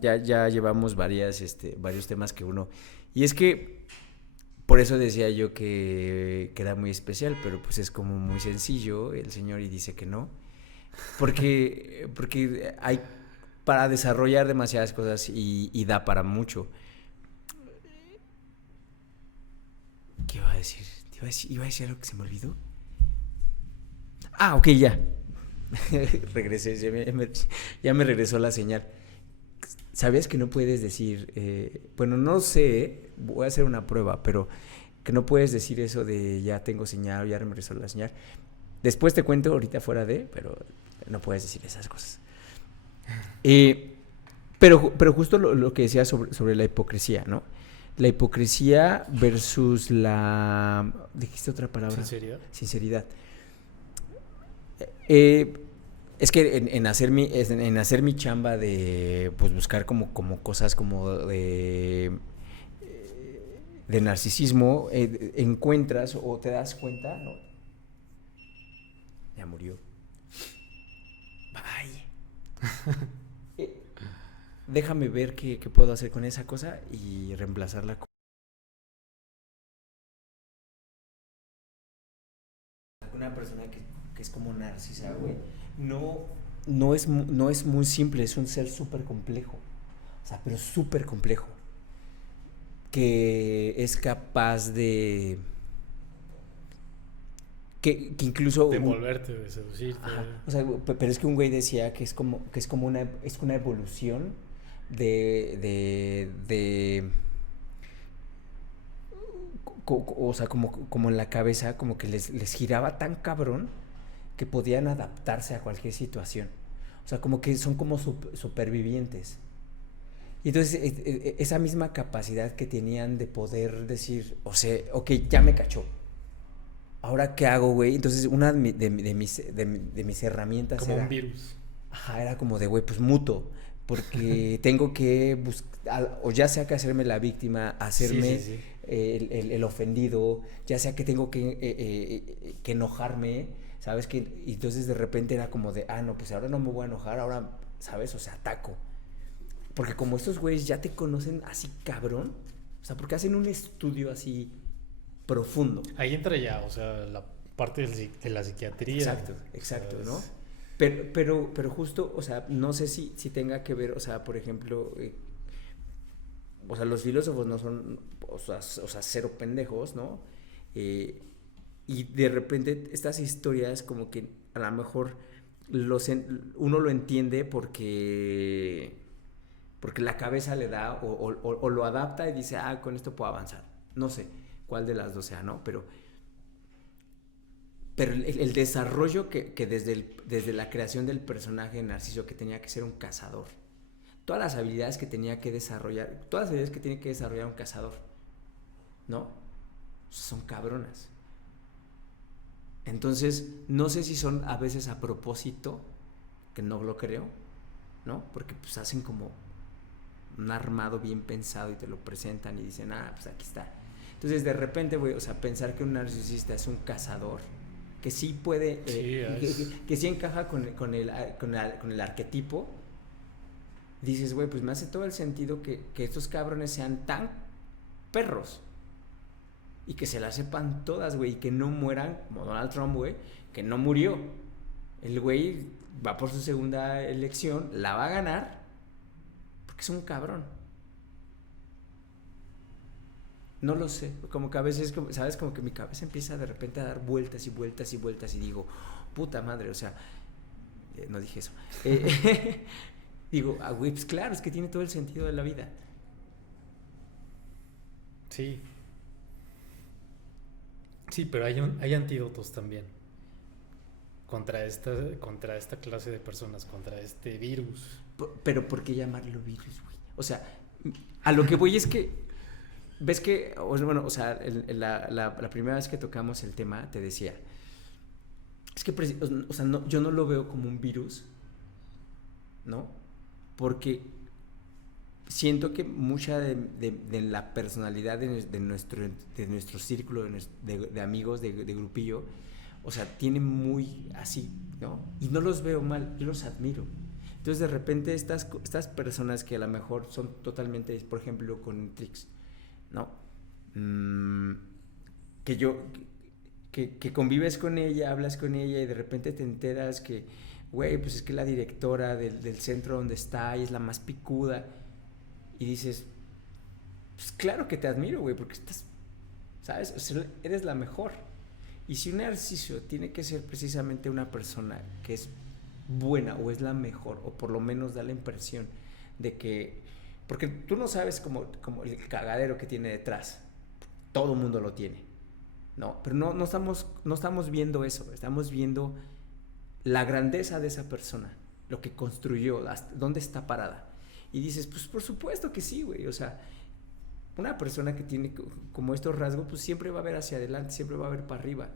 ya llevamos varios temas que uno... Y es que por eso decía yo que era muy especial, pero pues es como muy sencillo el señor y dice que no. Porque hay para desarrollar demasiadas cosas y da para mucho. ¿Qué iba a decir? ¿Iba a decir algo que se me olvidó? Ah, ok, ya. Regresé, ya me regresó la señal. ¿Sabías que no puedes decir, bueno, no sé, voy a hacer una prueba, pero que no puedes decir eso de ya tengo señal, ya me regresó la señal? Después te cuento ahorita fuera pero no puedes decir esas cosas. Pero justo lo que decía sobre la hipocresía, ¿no? La hipocresía versus ¿dijiste otra palabra? Sinceridad. Es que en hacer mi chamba de pues buscar como cosas como de narcisismo, encuentras o te das cuenta, ¿no? Ya murió. Bye. Déjame ver qué puedo hacer con esa cosa y reemplazarla con una persona que es como narcisa, güey. No es muy simple, es un ser súper complejo. O sea, pero súper complejo. Que es capaz de... Que incluso... De envolverte, de seducirte. Ajá. O sea, pero es que un güey decía que es como una evolución o sea, como en la cabeza, como que les giraba tan cabrón que podían adaptarse a cualquier situación. O sea, como que son como supervivientes. Y entonces, esa misma capacidad que tenían de poder decir, o sea, ok, ya me cachó. ¿Ahora qué hago, güey? Entonces, una de mis herramientas como era... un virus. Ajá, era como de, güey, pues muto. Porque tengo que buscar, o ya sea que hacerme la víctima, hacerme... Sí. el ofendido, ya sea que tengo que enojarme, ¿sabes? Y entonces de repente era como de, no, pues ahora no me voy a enojar, ahora, ¿sabes? O sea, ataco. Porque como estos güeyes ya te conocen así cabrón, o sea, porque hacen un estudio así profundo. Ahí entra ya, o sea, la parte de la psiquiatría. Exacto, ¿no? Pero justo, o sea, no sé si tenga que ver, o sea, por ejemplo, o sea, los filósofos no son, o sea, cero pendejos, ¿no? Y de repente estas historias como que a lo mejor uno lo entiende porque la cabeza le da o lo adapta y dice, con esto puedo avanzar. No sé cuál de las dos sea, ¿no? Pero el desarrollo que desde la creación del personaje de Narciso, que tenía que ser un cazador, todas las habilidades que tenía que desarrollar, todas las habilidades que tiene que desarrollar un cazador, ¿no? Son cabronas. Entonces, no sé si son a veces a propósito, que no lo creo, ¿no? Porque pues hacen como un armado bien pensado y te lo presentan y dicen, pues aquí está. Entonces, de repente, güey, o sea, pensar que un narcisista es un cazador, que sí puede, que sí encaja con el arquetipo, dices, güey, pues me hace todo el sentido que estos cabrones sean tan perros y que se las sepan todas, güey, y que no mueran, como Donald Trump, güey, que no murió. El güey va por su segunda elección, la va a ganar, porque es un cabrón. No lo sé, como que a veces, ¿sabes? Como que mi cabeza empieza de repente a dar vueltas y vueltas y vueltas y digo, puta madre, o sea, no dije eso. Digo, güey, pues claro, es que tiene todo el sentido de la vida. Sí. Sí, pero hay antídotos también contra esta clase de personas, contra este virus. Pero ¿por qué llamarlo virus, güey? O sea, a lo que voy es que ves que, bueno, o sea, la primera vez que tocamos el tema te decía, es que, o sea, no, yo no lo veo como un virus, ¿no? Porque siento que mucha de la personalidad de nuestro círculo de amigos, de grupillo, o sea, tiene muy así, ¿no? Y no los veo mal, yo los admiro. Entonces, de repente, estas personas que a lo mejor son totalmente, por ejemplo, con Trix, ¿no? Que convives con ella, hablas con ella y de repente te enteras que, güey, pues es que la directora del centro donde está y es la más picuda. Y dices, pues claro que te admiro, güey, porque estás, ¿sabes? O sea, eres la mejor. Y si un Narciso tiene que ser precisamente una persona que es buena o es la mejor, o por lo menos da la impresión de que, porque tú no sabes como el cagadero que tiene detrás, todo el mundo lo tiene, ¿no? Pero no estamos viendo eso, estamos viendo la grandeza de esa persona, lo que construyó, dónde está parada. Y dices, pues por supuesto que sí, güey, o sea, una persona que tiene como estos rasgos, pues siempre va a ver hacia adelante, siempre va a ver para arriba.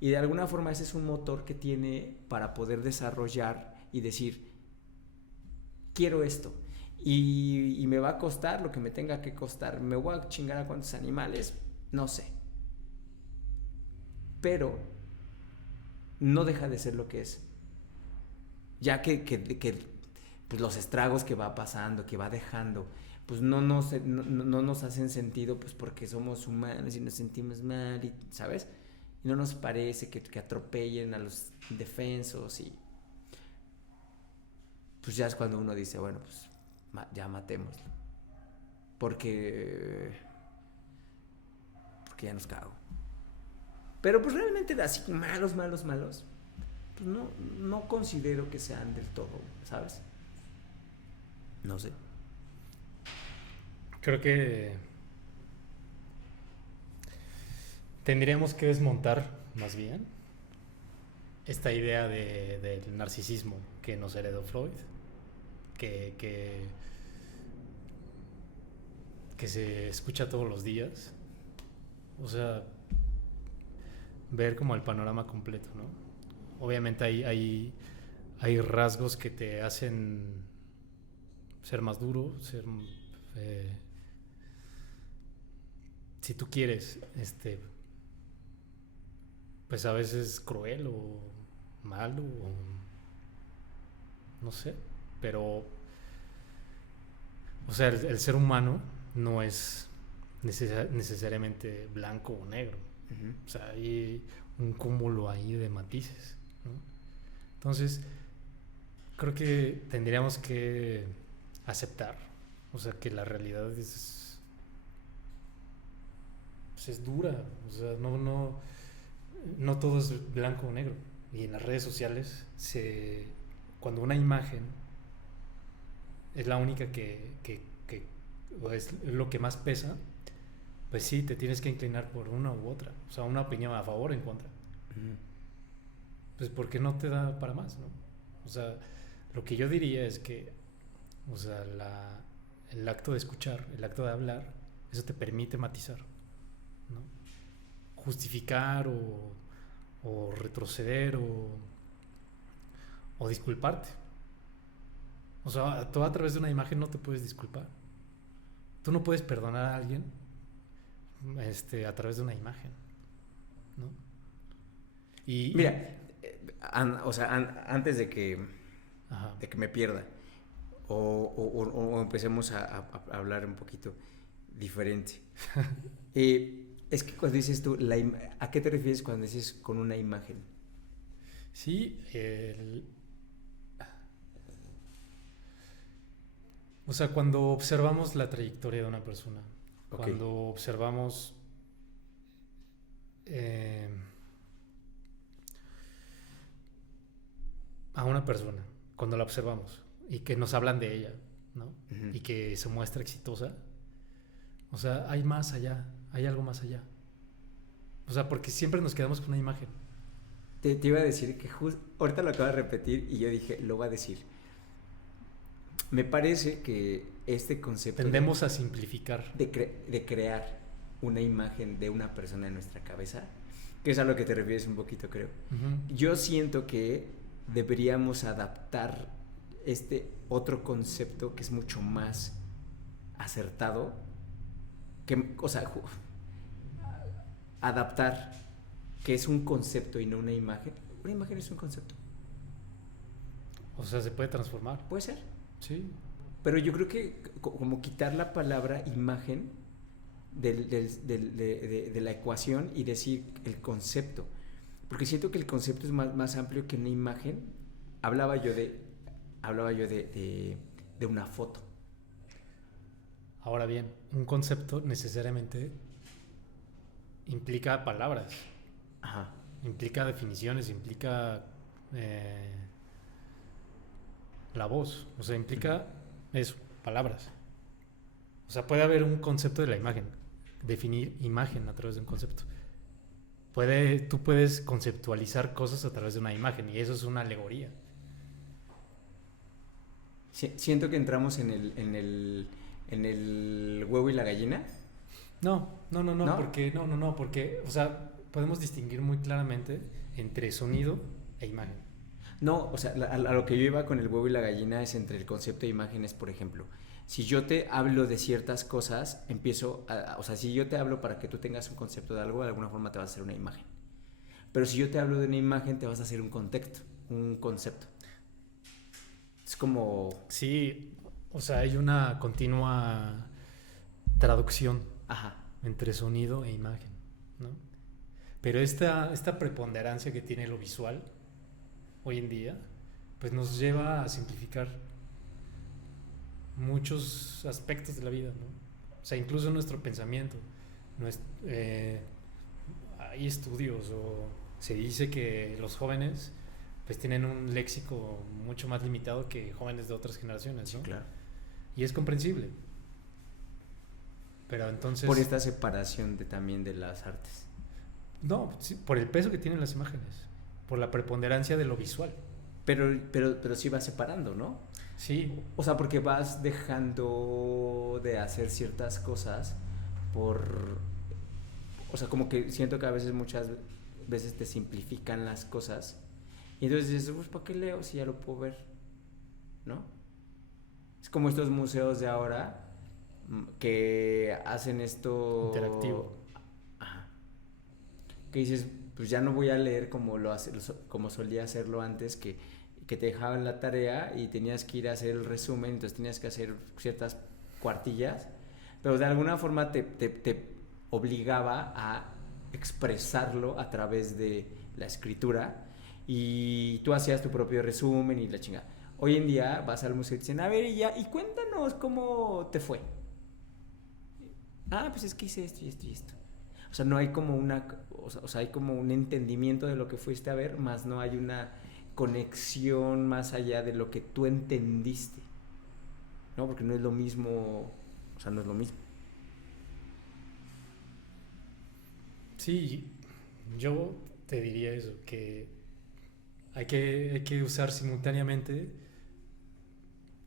Y de alguna forma ese es un motor que tiene para poder desarrollar y decir, quiero esto. Y me va a costar lo que me tenga que costar. Me voy a chingar a cuántos animales, no sé. Pero no deja de ser lo que es. Ya que pues los estragos que va pasando, que va dejando, pues no nos hacen sentido, pues porque somos humanos y nos sentimos mal, y, ¿sabes? Y no nos parece que atropellen a los indefensos y pues ya es cuando uno dice, bueno, pues ya matémoslo. Porque ya nos cago. Pero pues realmente así malos, pues no considero que sean del todo, ¿sabes? No sé. Creo que tendríamos que desmontar más bien esta idea del narcisismo que nos heredó Freud, que se escucha todos los días. O sea, ver como el panorama completo, ¿no? Obviamente hay rasgos que te hacen ser más duro, si tú quieres, pues a veces cruel o malo o no sé, pero o sea, el ser humano no es necesariamente blanco o negro. Ujú. O sea, hay un cúmulo ahí de matices, ¿no? Entonces, creo que tendríamos que aceptar, o sea, que la realidad pues es dura, o sea, no todo es blanco o negro. Y en las redes sociales, cuando una imagen es la única o es lo que más pesa, pues sí, te tienes que inclinar por una u otra. O sea, una opinión a favor o en contra. Ujú. Pues porque no te da para más, ¿no? O sea, lo que yo diría es que, o sea, el acto de escuchar, el acto de hablar, eso te permite matizar, ¿no? Justificar o retroceder o disculparte. O sea, tú a través de una imagen no te puedes disculpar. Tú no puedes perdonar a alguien a través de una imagen, ¿no? Mira, o sea, antes Ajá. de que me pierda, o empecemos a hablar un poquito diferente. Es que cuando dices tú, ¿a qué te refieres cuando dices con una imagen? Sí, o sea, cuando observamos la trayectoria de una persona, Ok. cuando observamos a una persona, cuando la observamos y que nos hablan de ella, ¿no? Ujú. Y que se muestra exitosa, o sea, hay más allá, hay algo más allá. O sea, porque siempre nos quedamos con una imagen. Te iba a decir que ahorita lo acabo de repetir y yo dije, lo va a decir. Me parece que este concepto Tendemos a simplificar. de crear una imagen de una persona en nuestra cabeza, que es a lo que te refieres un poquito, creo. Ujú. Yo siento que deberíamos adaptar este otro concepto que es mucho más acertado, o sea, adaptar que es un concepto y no una imagen. Una imagen es un concepto. O sea, se puede transformar. Puede ser. Sí. Pero yo creo que como quitar la palabra imagen de la ecuación y decir el concepto. Porque siento que el concepto es más amplio que una imagen. Hablaba yo de una foto. Ahora bien, un concepto necesariamente implica palabras, Ajá. implica definiciones, implica la voz, o sea, implica eso, palabras. O sea, puede haber un concepto de la imagen, definir imagen a través de un concepto. Tú puedes conceptualizar cosas a través de una imagen y eso es una alegoría. Siento que entramos en el huevo y la gallina. No, ¿No? porque, o sea, podemos distinguir muy claramente entre sonido e imagen. No, o sea, a lo que yo iba con el huevo y la gallina es entre el concepto de imágenes, por ejemplo. Si yo te hablo de ciertas cosas, o sea, si yo te hablo para que tú tengas un concepto de algo, de alguna forma te vas a hacer una imagen. Pero si yo te hablo de una imagen, te vas a hacer un concepto. Es como... Sí, o sea, hay una continua traducción Ajá. entre sonido e imagen, ¿no? Pero esta preponderancia que tiene lo visual hoy en día, pues nos lleva a simplificar muchos aspectos de la vida, ¿no? O sea, incluso nuestro pensamiento. Hay estudios o se dice que los jóvenes pues tienen un léxico mucho más limitado que jóvenes de otras generaciones, ¿no? Sí, claro. Y es comprensible. Pero entonces... Por esta separación también de las artes. No, sí, por el peso que tienen las imágenes, por la preponderancia de lo visual. Pero sí vas separando, ¿no? Sí, O sea, porque vas dejando de hacer ciertas cosas o sea, como que siento que a veces, muchas veces te simplifican las cosas. Y entonces dices, pues, ¿para qué leo si ya lo puedo ver? ¿No? Es como estos museos de ahora que hacen esto... interactivo. que dices, pues ya no voy a leer como solía hacerlo antes, que te dejaban la tarea y tenías que ir a hacer el resumen, entonces tenías que hacer ciertas cuartillas, pero de alguna forma te obligaba a expresarlo a través de la escritura y tú hacías tu propio resumen y la chingada. Hoy en día vas al museo y te dicen, a ver, y cuéntanos cómo te fue. Ah, pues es que hice esto y esto y esto. O sea, no hay como o sea, hay como un entendimiento de lo que fuiste a ver, más no hay una conexión más allá de lo que tú entendiste, ¿no? Porque no es lo mismo, o sea, no es lo mismo. Sí, yo te diría eso, que hay que usar simultáneamente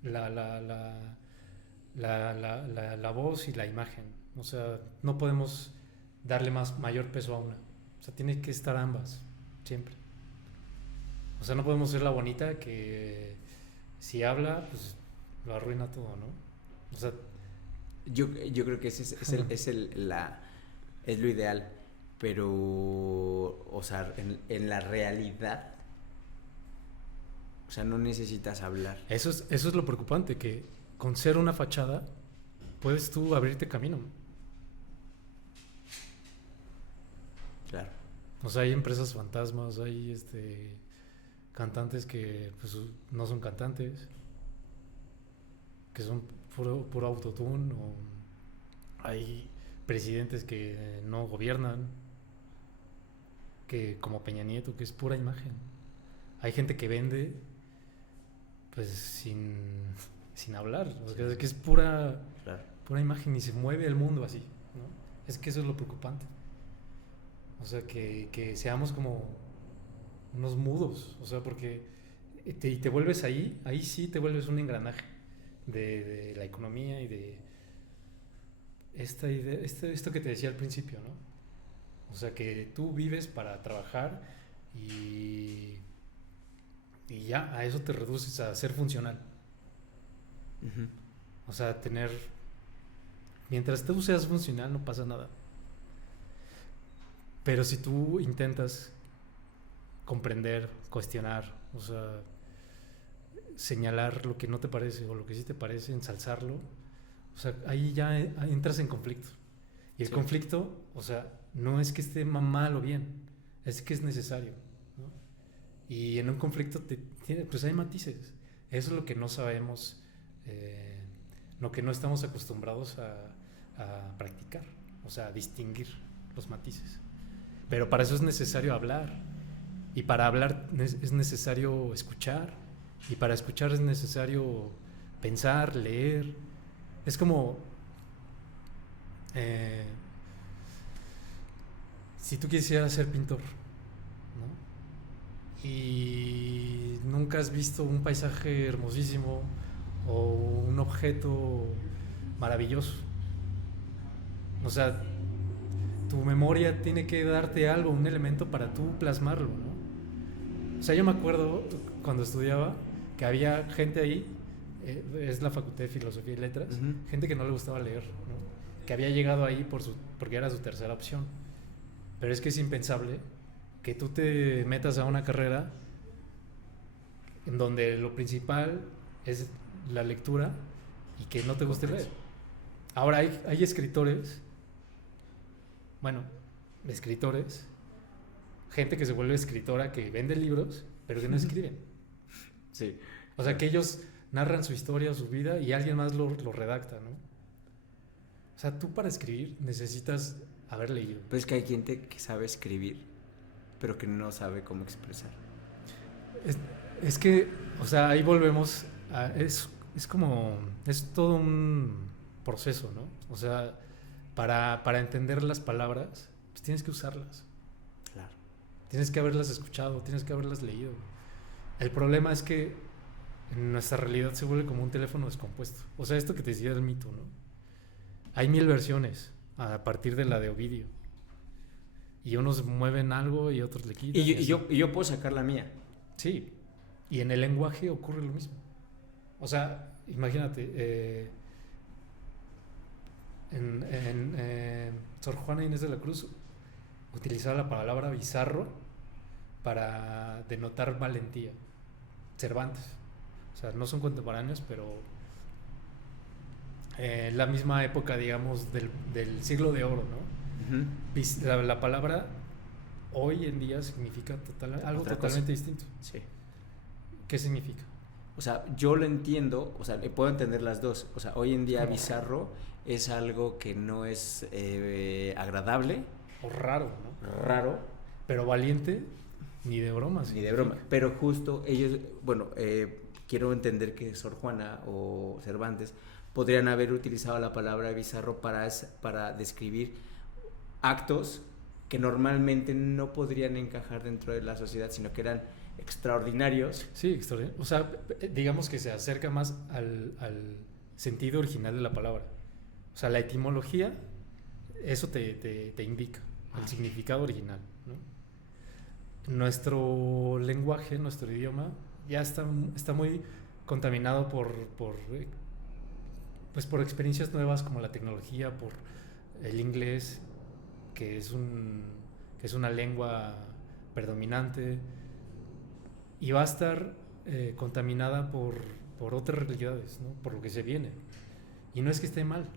la, la voz y la imagen. O sea, no podemos darle mayor peso a una. O sea, tiene que estar ambas, siempre. O sea, no podemos ser la bonita que si habla, pues lo arruina todo, ¿no? O sea, Yo creo que ese es lo ideal, pero, o sea, en la realidad, o sea, no necesitas hablar. eso es lo preocupante, que con ser una fachada puedes tú abrirte camino. Claro. O sea, hay empresas fantasmas, hay cantantes que pues, no son cantantes, que son puro autotune, o hay presidentes que no gobiernan, que como Peña Nieto, que es pura imagen. Hay gente que vende pues sin hablar, o sea, que es pura imagen y se mueve el mundo así, ¿no? Es que eso es lo preocupante. O sea, que seamos como unos mudos, o sea, porque te vuelves ahí sí te vuelves un engranaje de la economía y de esta idea, esto que te decía al principio, ¿no? O sea, que tú vives para trabajar y ya, a eso te reduces, a ser funcional. Uh-huh. O sea, mientras tú seas funcional no pasa nada. Pero si tú intentas comprender, cuestionar, o sea, señalar lo que no te parece o lo que sí te parece, ensalzarlo, o sea, ahí ya entras en conflicto. Y el conflicto, o sea, no es que esté mal o bien, es que es necesario, ¿no? Y en un conflicto pues hay matices. Eso es lo que no sabemos, lo que no estamos acostumbrados a practicar, o sea, a distinguir los matices. Pero para eso es necesario hablar. Y para hablar es necesario escuchar. Y para escuchar es necesario pensar, leer. Es como si tú quisieras ser pintor, ¿no? Y nunca has visto un paisaje hermosísimo o un objeto maravilloso. O sea, tu memoria tiene que darte algo, un elemento para tú plasmarlo, ¿no? O sea, yo me acuerdo cuando estudiaba que había gente ahí, es la Facultad de Filosofía y Letras, gente que no le gustaba leer, ¿no? Que había llegado ahí porque era su tercera opción. Pero es que es impensable que tú te metas a una carrera en donde lo principal es la lectura y que no te guste leer. Ahora hay escritores, gente que se vuelve escritora, que vende libros, pero que no escriben. Sí. O sea, que ellos narran su historia, su vida, y alguien más lo redacta, ¿no? O sea, tú para escribir necesitas haber leído. Pero es que hay gente que sabe escribir, pero que no sabe cómo expresar. Es que, o sea, ahí volvemos es como, es todo un proceso, ¿no? O sea, para entender las palabras, pues tienes que usarlas. Claro. Tienes que haberlas escuchado, tienes que haberlas leído. El problema es que en nuestra realidad se vuelve como un teléfono descompuesto. O sea, esto que te decía del mito, ¿no? Hay 1000 versiones a partir de la de Ovidio. Y unos mueven algo y otros le quitan. Y yo puedo sacar la mía. Sí. Y en el lenguaje ocurre lo mismo. O sea, imagínate, Sor Juana Inés de la Cruz utilizaba la palabra bizarro para denotar valentía. Cervantes. O sea, no son contemporáneos, pero en la misma época, digamos, del siglo de oro, ¿no? Ujú. La palabra hoy en día significa algo Otra totalmente cosa. distinto. Sí. ¿Qué significa? O sea, yo lo entiendo, o sea, puedo entender las dos. O sea, hoy en día Como bizarro es algo que no es agradable, o raro, ¿no? raro, Pero valiente, ni de broma. ni de broma. Pero justo ellos, bueno, quiero entender que Sor Juana o Cervantes podrían haber utilizado la palabra bizarro para describir actos que normalmente no podrían encajar dentro de la sociedad, sino que eran extraordinarios. Sí, extraordinario. O sea, digamos que se acerca más al sentido original de la palabra. O sea, la etimología, eso te indica el significado original, ¿no? Nuestro lenguaje, nuestro idioma, ya está muy contaminado pues por experiencias nuevas como la tecnología, por el inglés, que es una lengua predominante, y va a estar contaminada por otras realidades, ¿no? Por lo que se viene. Y no es que esté mal,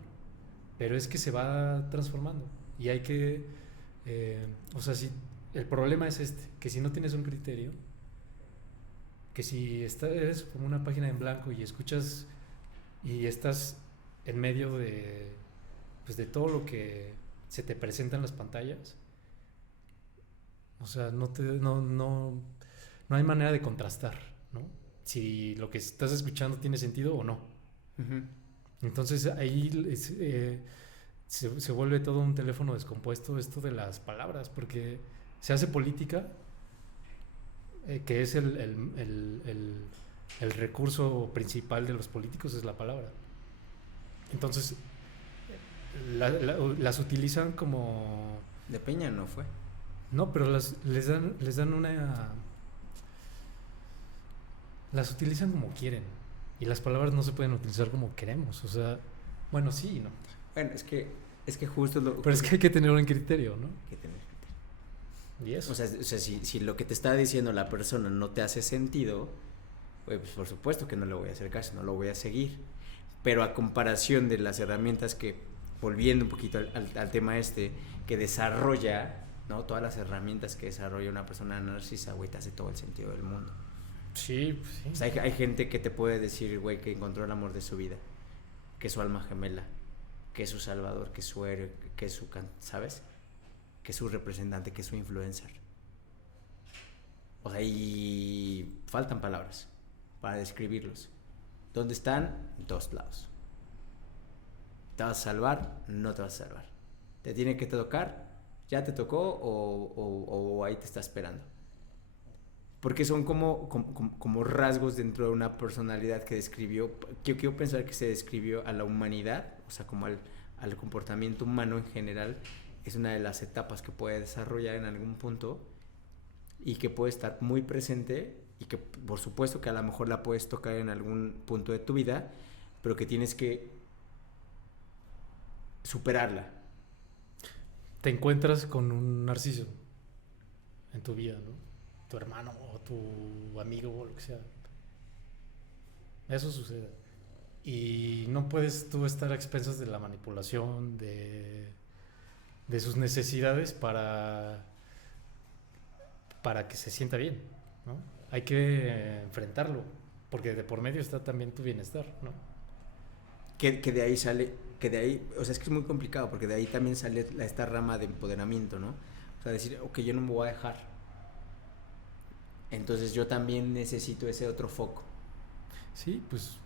pero es que se va transformando. Y hay que, o sea, si el problema es que si no tienes un criterio, que si eres como una página en blanco y escuchas y estás en medio pues de todo lo que se te presenta en las pantallas, o sea, no hay manera de contrastar, ¿no? Si lo que estás escuchando tiene sentido o no. Uh-huh. Entonces ahí se vuelve todo un teléfono descompuesto esto de las palabras, porque se hace política, que es el recurso principal de los políticos, es la palabra. Entonces las utilizan como... De Peña no fue. No, pero les dan una... Las utilizan como quieren. Y las palabras no se pueden utilizar como queremos. O sea, bueno, sí y no. Bueno, es que justo lo... Pero es que hay que tener un criterio, ¿no? que tener criterio. Y eso. O sea, si lo que te está diciendo la persona no te hace sentido, pues por supuesto que no le voy a hacer caso, no lo voy a seguir. Pero a comparación de las herramientas que, volviendo un poquito al tema que desarrolla, ¿no? Todas las herramientas que desarrolla una persona narcisa, güey, te hace todo el sentido del mundo. Sí, pues sí. O sea, hay gente que te puede decir, güey, que encontró el amor de su vida, que es su alma gemela, que es su salvador, que es su héroe, que es su, ¿sabes? Que es su representante, que es su influencer. O sea, y faltan palabras para describirlos. ¿Dónde están? En todos lados. ¿Te vas a salvar? No te vas a salvar. ¿Te tiene que tocar? ¿Ya te tocó o ahí te está esperando? Porque son como rasgos dentro de una personalidad que describió, yo quiero pensar que se describió a la humanidad, o sea, como al comportamiento humano en general, es una de las etapas que puede desarrollar en algún punto y que puede estar muy presente y que por supuesto que a lo mejor la puedes tocar en algún punto de tu vida, pero que tienes que superarla. Te encuentras con un narciso en tu vida, ¿no? Tu hermano o tu amigo o lo que sea. Eso sucede. Y no puedes tú estar a expensas de la manipulación, de sus necesidades para que se sienta bien, ¿no? Hay que enfrentarlo, porque de por medio está también tu bienestar, ¿no? Que de ahí sale, que de ahí, o sea, es que es muy complicado, porque de ahí también sale esta rama de empoderamiento, ¿no? O sea, decir, ok, yo no me voy a dejar. Entonces yo también necesito ese otro foco. Sí, pues...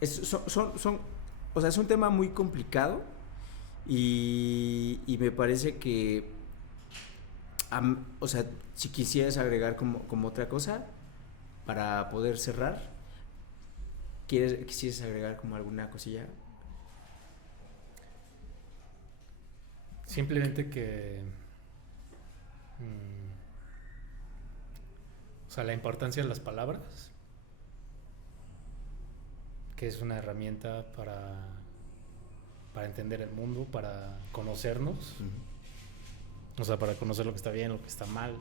O sea, es un tema muy complicado y me parece que, o sea, si quisieras agregar como otra cosa para poder cerrar, ¿quisieras agregar como alguna cosilla? Simplemente que... o sea, la importancia de las palabras, que es una herramienta para entender el mundo, para conocernos. O sea, para conocer lo que está bien, lo que está mal,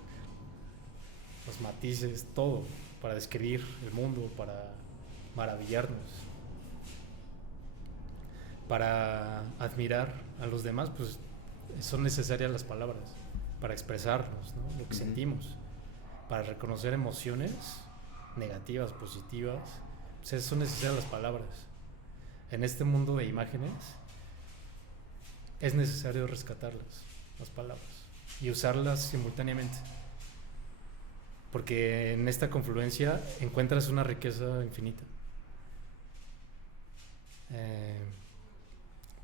los matices, todo, para describir el mundo, para maravillarnos, para admirar a los demás, pues son necesarias las palabras para expresarnos, ¿no? Lo que sentimos, para reconocer emociones negativas, positivas, pues son necesarias las palabras. En este mundo de imágenes es necesario rescatarlas, las palabras, y usarlas simultáneamente, porque en esta confluencia encuentras una riqueza infinita.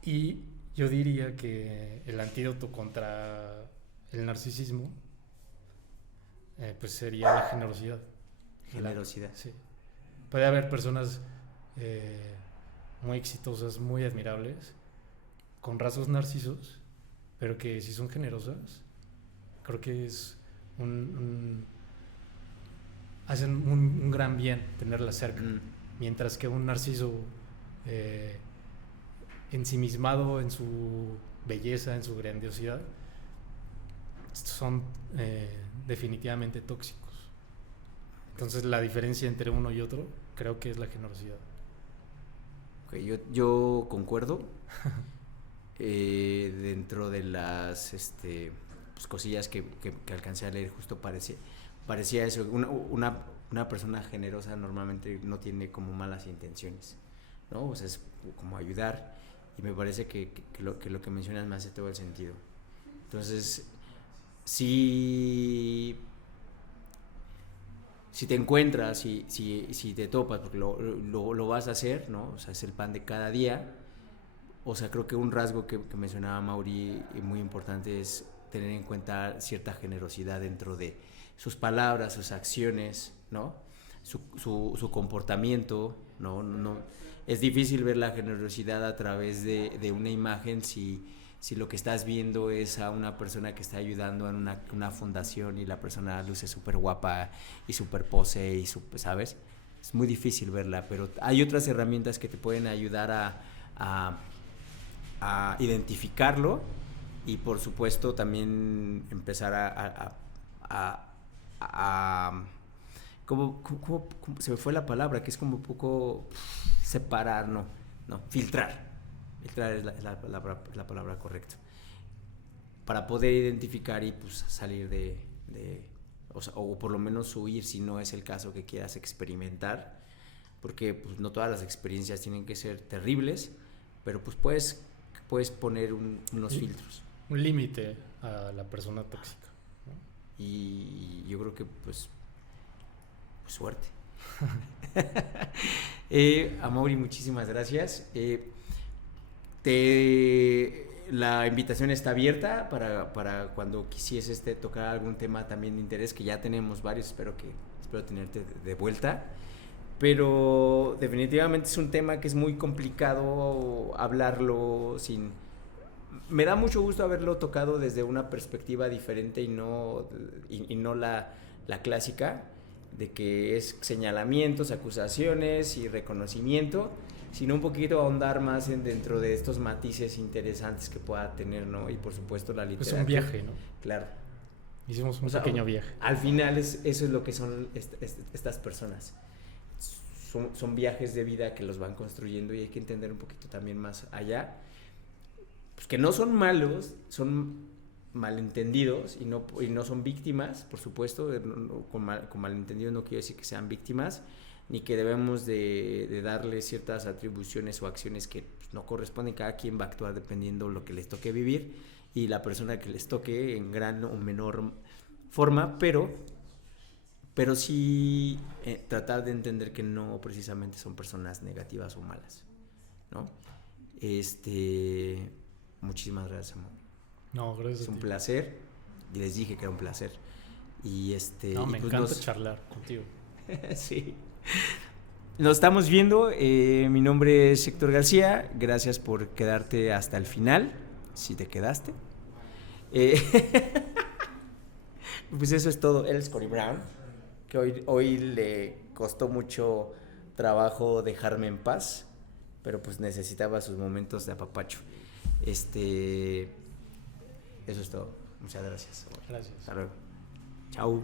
Y yo diría que el antídoto contra el narcisismo pues sería la generosidad. Generosidad. Sí. Puede haber personas muy exitosas, muy admirables, con rasgos narcisos, pero que si son generosas, creo que es hacen un gran bien tenerlas cerca. Mientras que un narciso ensimismado en su belleza, en su grandiosidad, son definitivamente tóxicos. Entonces la diferencia entre uno y otro creo que es la generosidad. Okay, yo concuerdo. Dentro de las pues cosillas que alcancé a leer, justo parecía eso. Una persona generosa normalmente no tiene como malas intenciones, ¿no? O sea, es como ayudar, y me parece que lo que mencionas me hace todo el sentido. Entonces, si te encuentras, si te topas, porque lo vas a hacer, ¿no? O sea, es el pan de cada día. O sea, creo que un rasgo que mencionaba Mauri muy importante es tener en cuenta cierta generosidad dentro de sus palabras, sus acciones, ¿no? Su comportamiento, ¿no? Es difícil ver la generosidad a través de una imagen si lo que estás viendo es a una persona que está ayudando en una fundación y la persona luce súper guapa y súper pose y ¿sabes? Es muy difícil verla, pero hay otras herramientas que te pueden ayudar a identificarlo, y por supuesto también empezar a ¿cómo se me fue la palabra? Que es como un poco separar, filtrar es la palabra correcta, para poder identificar y pues salir o por lo menos huir si no es el caso que quieras experimentar, porque pues no todas las experiencias tienen que ser terribles, pero pues puedes poner unos filtros. Un límite a la persona tóxica, ¿no? Y yo creo que pues suerte. Amaury, muchísimas gracias. La invitación está abierta para cuando quisieses tocar algún tema también de interés, que ya tenemos varios, espero tenerte de vuelta. Pero definitivamente es un tema que es muy complicado hablarlo sin... Me da mucho gusto haberlo tocado desde una perspectiva diferente y no la clásica, de que es señalamientos, acusaciones y reconocimiento, sino un poquito ahondar más dentro de estos matices interesantes que pueda tener, ¿no? Y por supuesto la literatura. Es un viaje, ¿no? Claro. Hicimos un pequeño viaje. Al final eso es lo que son estas personas. Son viajes de vida que los van construyendo, y hay que entender un poquito también más allá, pues que no son malos, son malentendidos y no son víctimas, por supuesto. Con malentendidos no quiero decir que sean víctimas, ni que debemos de darle ciertas atribuciones o acciones que pues, no corresponden. Cada quien va a actuar dependiendo lo que les toque vivir y la persona que les toque en gran o menor forma, pero sí tratar de entender que no precisamente son personas negativas o malas, ¿no? Muchísimas gracias, amor. No, gracias. Es un placer, y les dije que era un placer. Y me pues encanta charlar contigo. Sí. Nos estamos viendo. Mi nombre es Héctor García. Gracias por quedarte hasta el final, si te quedaste. Pues eso es todo. Él es Cory Brown, que hoy le costó mucho trabajo dejarme en paz, pero pues necesitaba sus momentos de apapacho. Eso es todo. Muchas gracias. Gracias. Hasta luego. Chao.